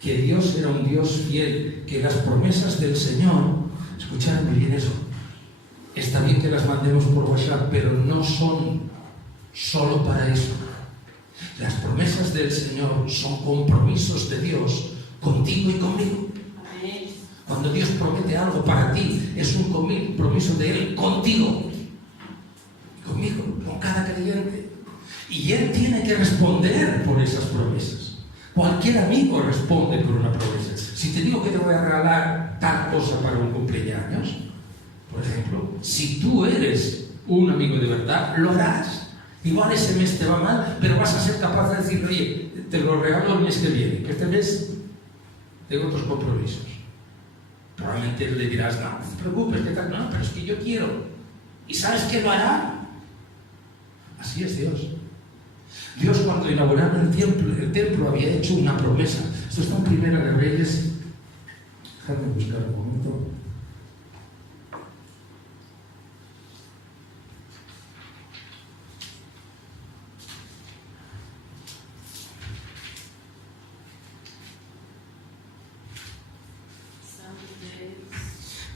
que Dios era un Dios fiel, que las promesas del Señor, escuchadme bien eso, está bien que las mandemos por WhatsApp, pero no son solo para eso. Las promesas del Señor son compromisos de Dios contigo y conmigo. Cuando Dios promete algo para ti, es un compromiso de Él contigo, conmigo, con cada creyente. Y Él tiene que responder por esas promesas. Cualquier amigo responde por una promesa. Si te digo que te voy a regalar tal cosa para un cumpleaños, por ejemplo, si tú eres un amigo de verdad, lo harás. Igual ese mes te va mal, pero vas a ser capaz de decir: oye, te lo regalo el mes que viene, que este mes tengo otros compromisos. Probablemente le dirás: no, no te preocupes, ¿qué tal? No, pero es que yo quiero. ¿Y sabes qué lo hará? Así es Dios. Dios, cuando inauguraron el templo había hecho una promesa. Esto está en Primera de Reyes. Déjame buscar un momento.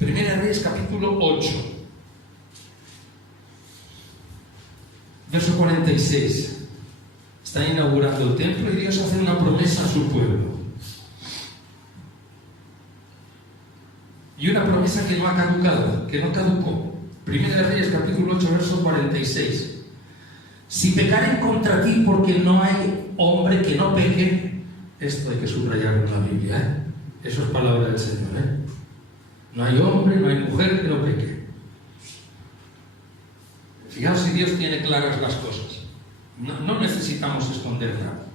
Primera Reyes capítulo 8, verso 46. Está inaugurando el templo y Dios hace una promesa a su pueblo. Y una promesa que no ha caducado, que no caducó. Primera Reyes capítulo 8, verso 46. Si pecaren contra ti porque no hay hombre que no peque, esto hay que subrayarlo en la Biblia, ¿eh? Eso es palabra del Señor, ¿eh? No hay hombre, no hay mujer que no peque. Fijaos si Dios tiene claras las cosas. No necesitamos esconder nada.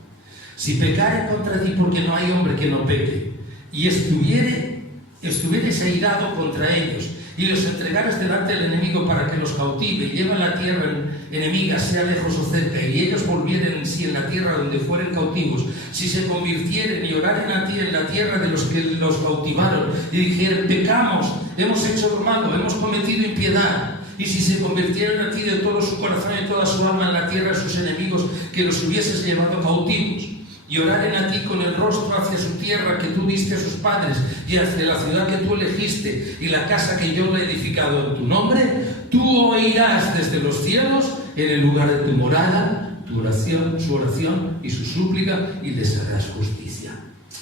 Si pecaren contra ti porque no hay hombre que no peque, y estuvieres airado contra ellos, y los entregares delante del enemigo para que los cautive y lleve a la tierra enemiga, sea lejos o cerca, y ellos volvieren en sí en la tierra donde fueren cautivos, si se convirtieren y oraren a ti en la tierra de los que los cautivaron, y dijeren, pecamos, hemos hecho lo malo, hemos cometido impiedad, y si se convirtieran a ti de todo su corazón y toda su alma en la tierra de sus enemigos, que los hubieses llevado cautivos, y oraren a ti con el rostro hacia su tierra que tú diste a sus padres, y hacia la ciudad que tú elegiste, y la casa que yo le he edificado en tu nombre, tú oirás desde los cielos, en el lugar de tu morada, tu oración, su oración y su súplica, y les harás justicia,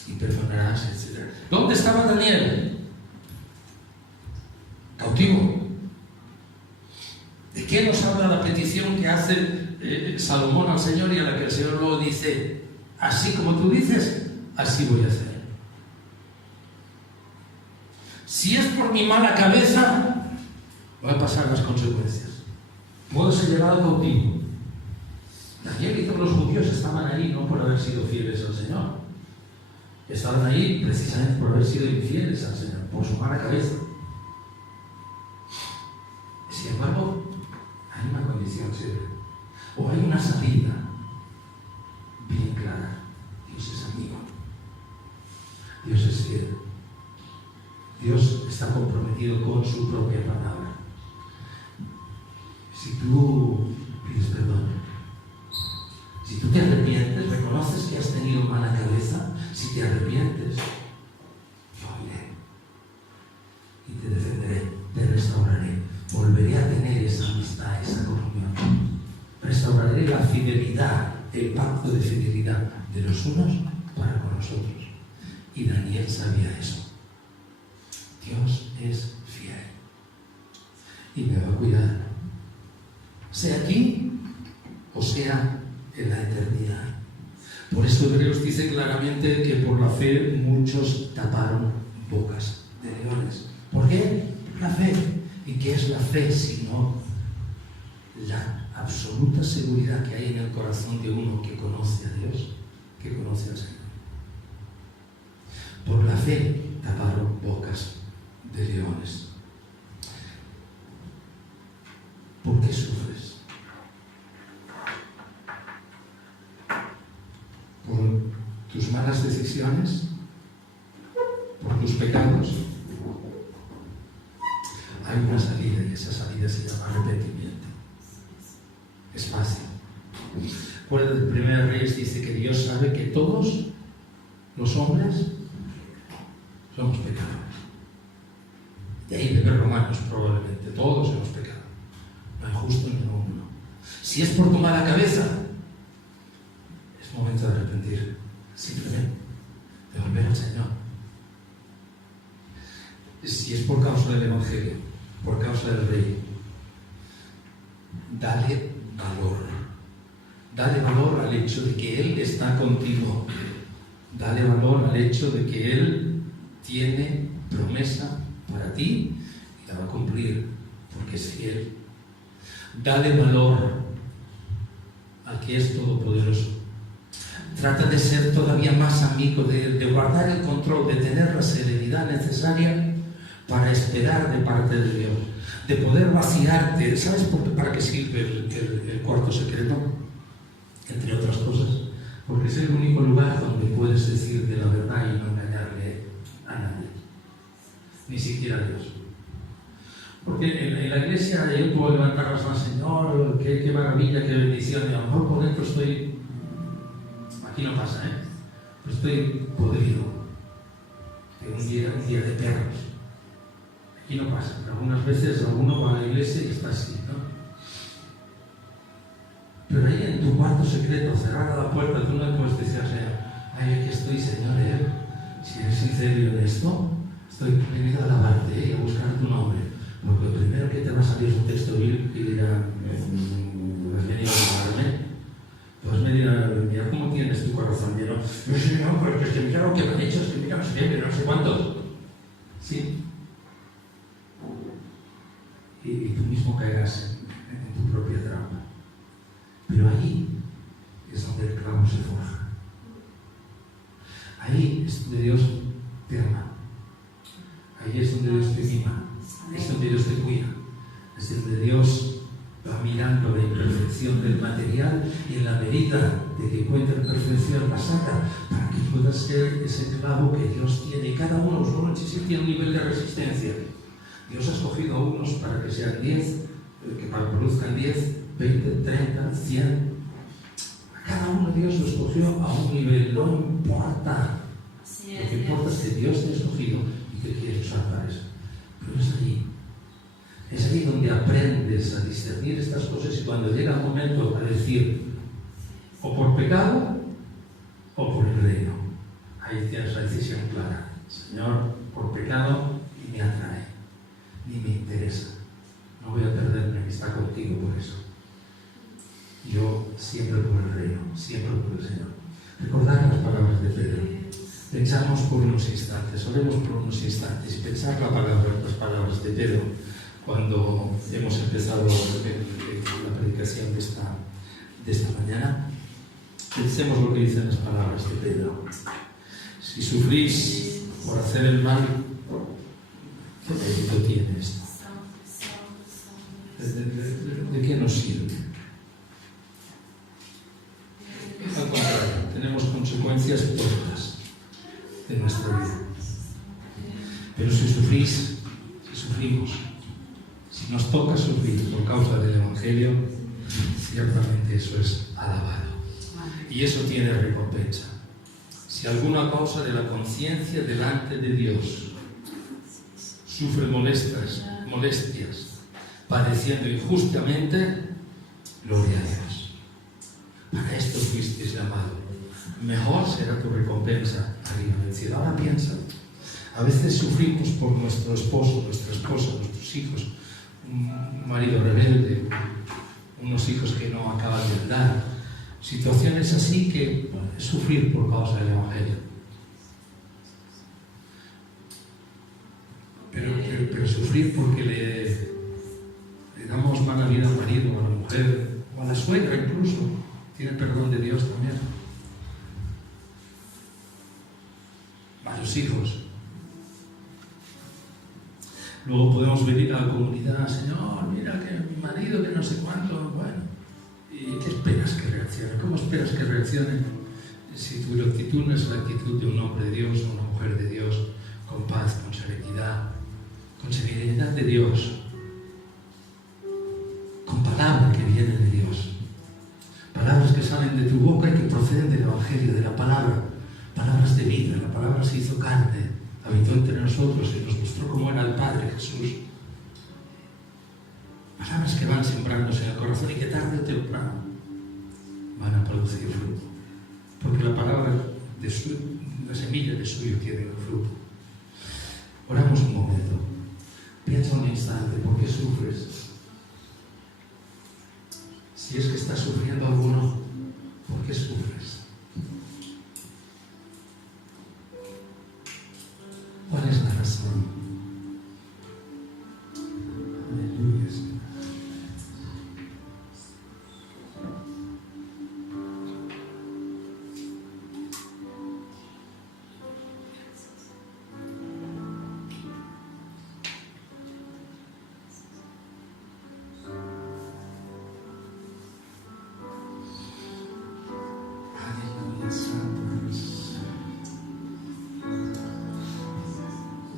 y perdonarás, etc. ¿Dónde estaba Daniel? Cautivo. ¿De qué nos habla la petición que hace Salomón al Señor, y a la que el Señor luego dice, así como tú dices, así voy a hacer? Si es por mi mala cabeza, voy a pasar las consecuencias. Puedo ser llevado cautivo. Daniel y todos los judíos estaban ahí no por haber sido fieles al Señor. Estaban ahí precisamente por haber sido infieles al Señor, por su mala cabeza. Sin embargo, hay una condición siempre, o hay una salida bien clara. Dios es amigo, Dios es fiel, Dios está comprometido con su propia palabra. Si tú pides perdón, si tú te arrepientes, reconoces que has tenido mala cabeza, si te arrepientes, yo iré y te defenderé, te restauraré, volveré a tener esa amistad, esa comunión, restauraré la fidelidad, el pacto de fidelidad de los unos para con los otros. Y Daniel sabía eso. Dios es fiel y me va a cuidar, sea aquí o sea en la eternidad. Por eso Hebreos dice claramente que por la fe muchos taparon bocas de leones. ¿Por qué? La fe. ¿Y qué es la fe sino la absoluta seguridad que hay en el corazón de uno que conoce a Dios, que conoce al Señor? Por la fe taparon bocas de leones. ¿Por qué sufres? ¿Por tus malas decisiones? ¿Por tus pecados? Hay una salida y esa salida se llama arrepentimiento. Es fácil. Acuérdate, el primer Reyes dice que Dios sabe que todos los hombres somos pecadores. De ahí de Romanos probablemente, todos hemos pecado. No hay justo ni uno. Si es por tu mala cabeza, es momento de arrepentir. Simplemente de volver al Señor. Si es por causa del Evangelio, por causa del Rey, dale valor. Dale valor al hecho de que Él está contigo. Dale valor al hecho de que Él tiene promesa para ti y la va a cumplir porque es fiel. Dale valor al que es todopoderoso. Trata de ser todavía más amigo de Él, de guardar el control, de tener la serenidad necesaria para esperar de parte de Dios, de poder vaciarte. ¿Sabes para qué sirve el cuarto secreto? Entre otras cosas, porque es el único lugar donde puedes decirte la verdad y no engañarle a nadie, ni siquiera a Dios. Porque en la iglesia yo puedo levantar las manos, Señor, qué maravilla, qué bendición, y a lo mejor por dentro estoy, aquí no pasa, pero estoy podrido, de un día de perros. Y no pasa. Algunas veces alguno va a la iglesia y está así, ¿no? Pero ahí en tu cuarto secreto, cerrada la puerta, tú no puedes decir al Señor, ay, aquí estoy, Señor, si eres sincero y honesto, estoy venido a alabarte y a buscar tu nombre. Porque lo primero que te va a salir es un texto bíblico y dirá, has venido a alabarme. Pues me dirá, mira cómo tienes tu corazón lleno. No, Señor, porque es que mira lo que me han hecho, es que mira no sé qué, no sé cuántos. Sí. Y tú mismo caerás en tu propia trampa. Pero ahí es donde el clavo se forja. Ahí es donde Dios te ama. Ahí es donde Dios te mima. Es donde Dios te cuida. Es donde Dios va mirando la imperfección del material y en la medida de que encuentre perfección la saca para que pueda ser ese clavo que Dios tiene. Y cada uno, solo sí tiene un nivel de resistencia. Dios ha escogido a unos para que sean 10, que para que produzcan 10, 20, 30, 100. A cada uno Dios lo escogió a un nivel, no importa. Lo que importa es que Dios te ha escogido y que quiere usar para eso. Pero es ahí donde aprendes a discernir estas cosas y cuando llega el momento a decir o por pecado o por el reino. Ahí tienes la decisión clara. Señor, por pecado y me atrae, ni me interesa. No voy a perderme que está contigo por eso. Yo siempre por el reino, siempre por el Señor. Recordad las palabras de Pedro. Pensamos por unos instantes, oremos por unos instantes y pensar las palabras de Pedro cuando hemos empezado la predicación de esta mañana. Pensemos lo que dicen las palabras de Pedro. Si sufrís por hacer el mal, ¿qué mérito tiene esto? ¿De qué nos sirve? Al contrario, tenemos consecuencias tontas de nuestra vida. Pero si sufrimos, si nos toca sufrir por causa del Evangelio, ciertamente eso es alabado. Y eso tiene recompensa. Si alguna causa de la conciencia delante de Dios sufre molestias, padeciendo injustamente, gloria a Dios. Para esto fuisteis llamados. Mejor será tu recompensa arriba del cielo. Ahora piensa, a veces sufrimos por nuestro esposo, nuestra esposa, nuestros hijos, un marido rebelde, unos hijos que no acaban de andar, situaciones así que es sufrir por causa del Evangelio. Pero sufrir porque le damos mala vida al marido o a la mujer o a la suegra incluso, tiene perdón de Dios también. A los hijos. Luego podemos venir a la comunidad, Señor, mira que mi marido, que no sé cuánto, bueno. ¿Y qué esperas que reaccione? ¿Cómo esperas que reaccione si tu actitud no es la actitud de un hombre de Dios o una mujer de Dios, con paz, con serenidad de Dios, con palabras que vienen de Dios, palabras que salen de tu boca y que proceden del Evangelio, de la palabra, palabras de vida? La palabra se hizo carne, habitó entre nosotros y nos mostró cómo era el Padre Jesús. Palabras que van sembrándose en el corazón y que tarde o temprano van a producir fruto. Porque la palabra la semilla de suyo tiene el fruto. Oramos un momento. Piensa un instante, ¿por qué sufres? Si es que estás sufriendo alguno, ¿por qué sufres? ¿Cuál es la razón? Aleluya, Señor. Aleluya, Santo Dios.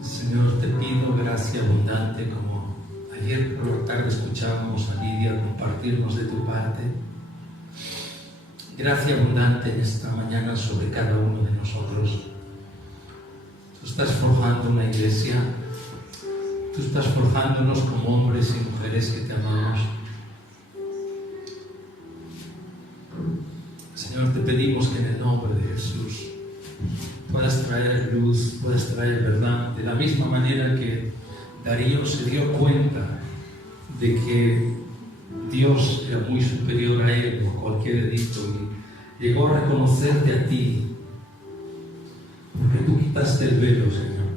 Señor, te pido gracia abundante, como ayer por la tarde escuchábamos a Lidia compartirnos de tu parte. Gracia abundante en esta mañana sobre cada uno de nosotros. Tú estás forjando una iglesia, Tú estás forjándonos como hombres y mujeres que te amamos. Señor, te pedimos que en el nombre de Jesús puedas traer luz, puedas traer verdad, de la misma manera que Darío se dio cuenta de que Dios era muy superior a él o a cualquier edicto y llegó a reconocerte a ti, porque tú quitaste el velo, Señor.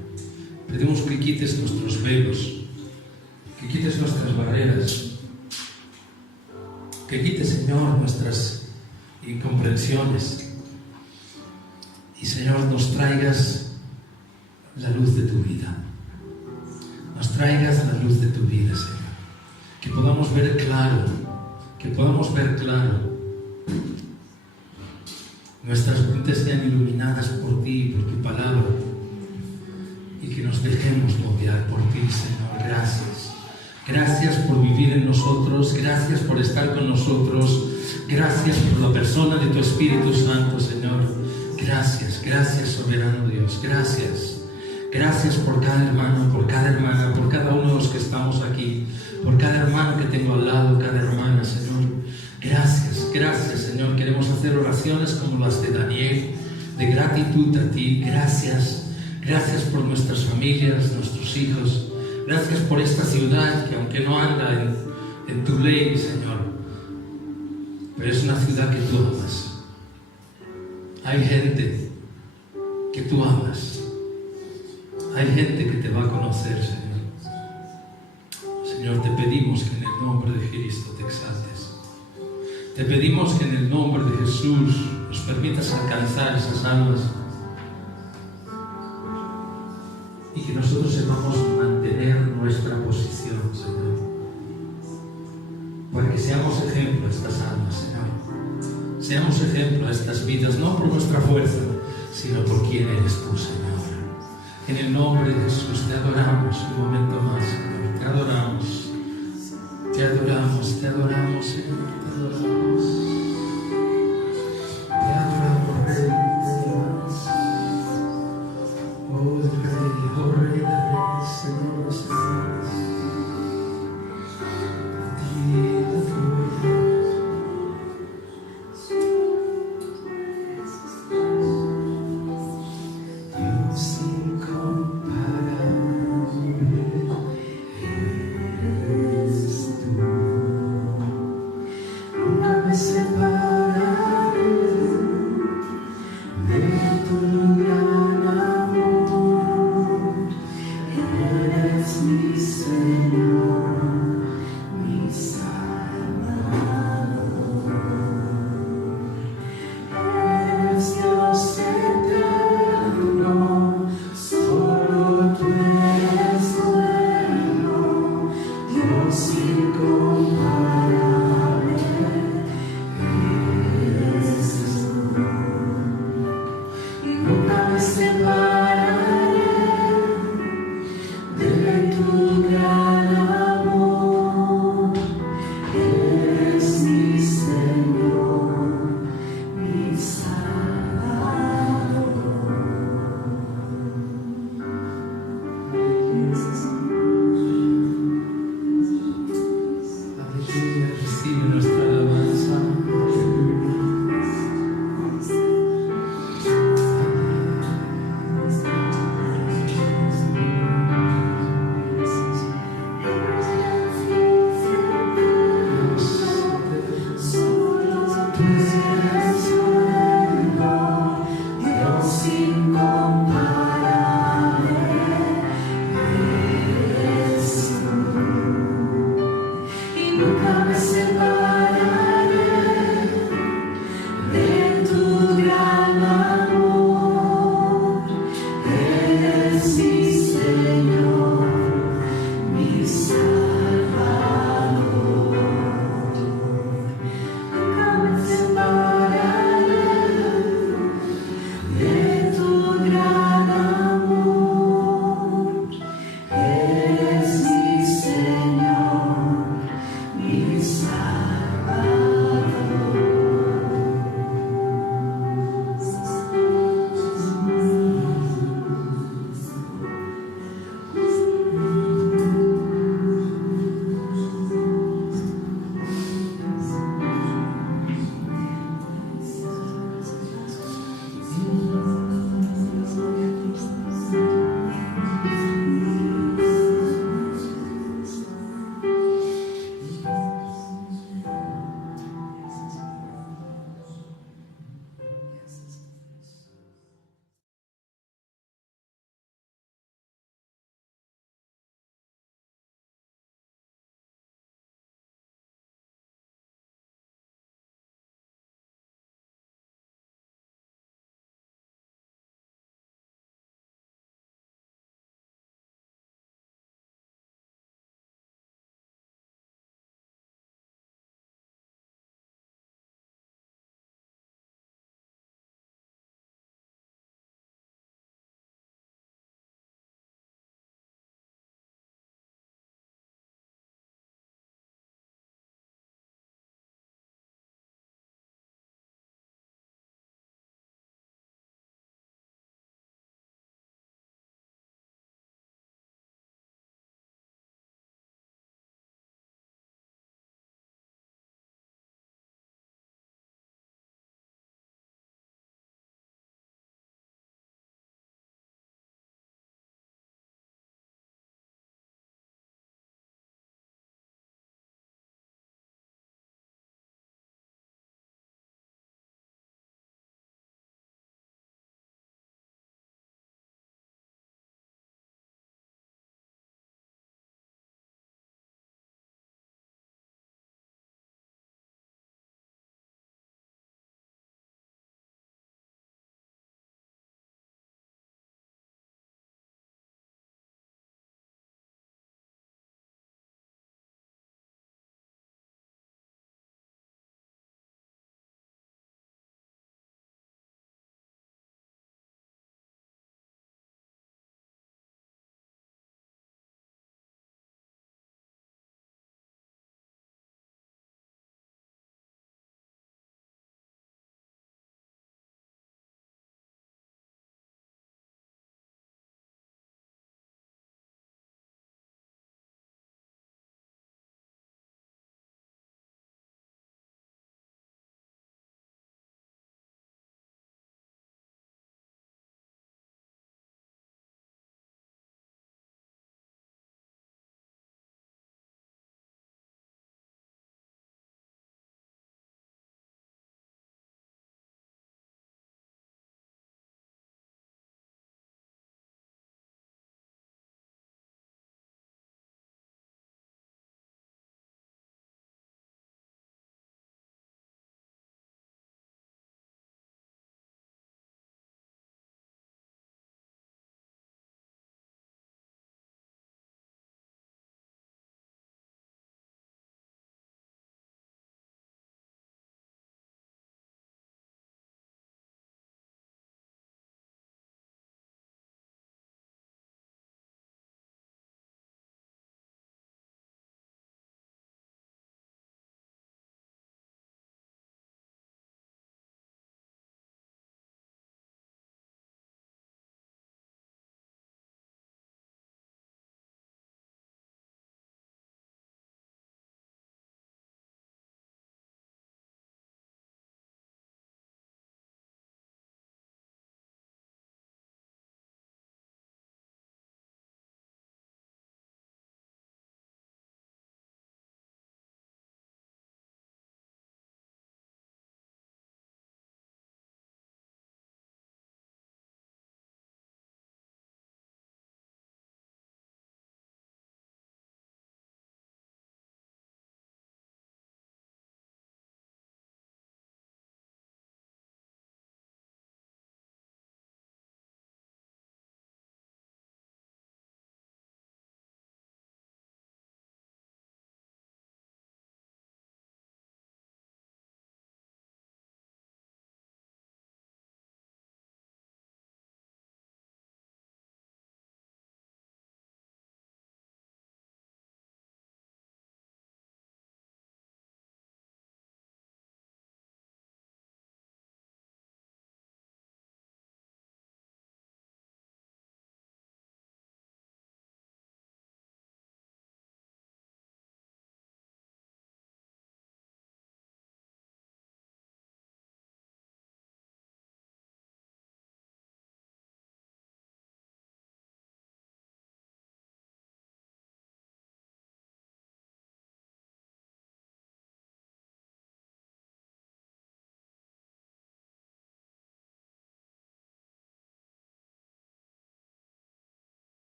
Pedimos que quites nuestros velos, que quites nuestras barreras, que quites, Señor, nuestras incomprensiones y, Señor, nos traigas la luz de tu vida. Nos traigas la luz de tu vida, Señor. Que podamos ver claro, nuestras mentes sean iluminadas por ti, por tu palabra, y que nos dejemos moldear por ti, Señor. Gracias. Gracias por vivir en nosotros, gracias por estar con nosotros, gracias por la persona de tu Espíritu Santo, Señor. Gracias, gracias, soberano Dios, gracias. Gracias por cada hermano, por cada hermana, por cada uno de los que estamos aquí, por cada hermano que tengo al lado, cada hermana, Señor. Gracias, gracias, Señor. Queremos hacer oraciones como las de Daniel, de gratitud a ti. Gracias, gracias por nuestras familias, nuestros hijos. Gracias por esta ciudad que, aunque no anda en tu ley, Señor, pero es una ciudad que tú amas. Hay gente que tú amas. Hay gente que te va a conocer, Señor. Señor, te pedimos que en el nombre de Cristo te exaltes. Te pedimos que en el nombre de Jesús nos permitas alcanzar esas almas y que nosotros sepamos mantener nuestra posición, Señor, para que seamos ejemplo a estas almas, Señor. Seamos ejemplo a estas vidas, no por nuestra fuerza, sino por quién eres tú, Señor. En el nombre de Jesús te adoramos un momento más, Señor. Te adoramos, te adoramos, te adoramos, Señor, te adoramos. Te adoramos, Rey de Dios. Oh Rey de Reyes, Señor de señores. A ti la gloria. Dios incomparable eres tú. Nunca me separaré de tu gran amor. Eres mi Señor.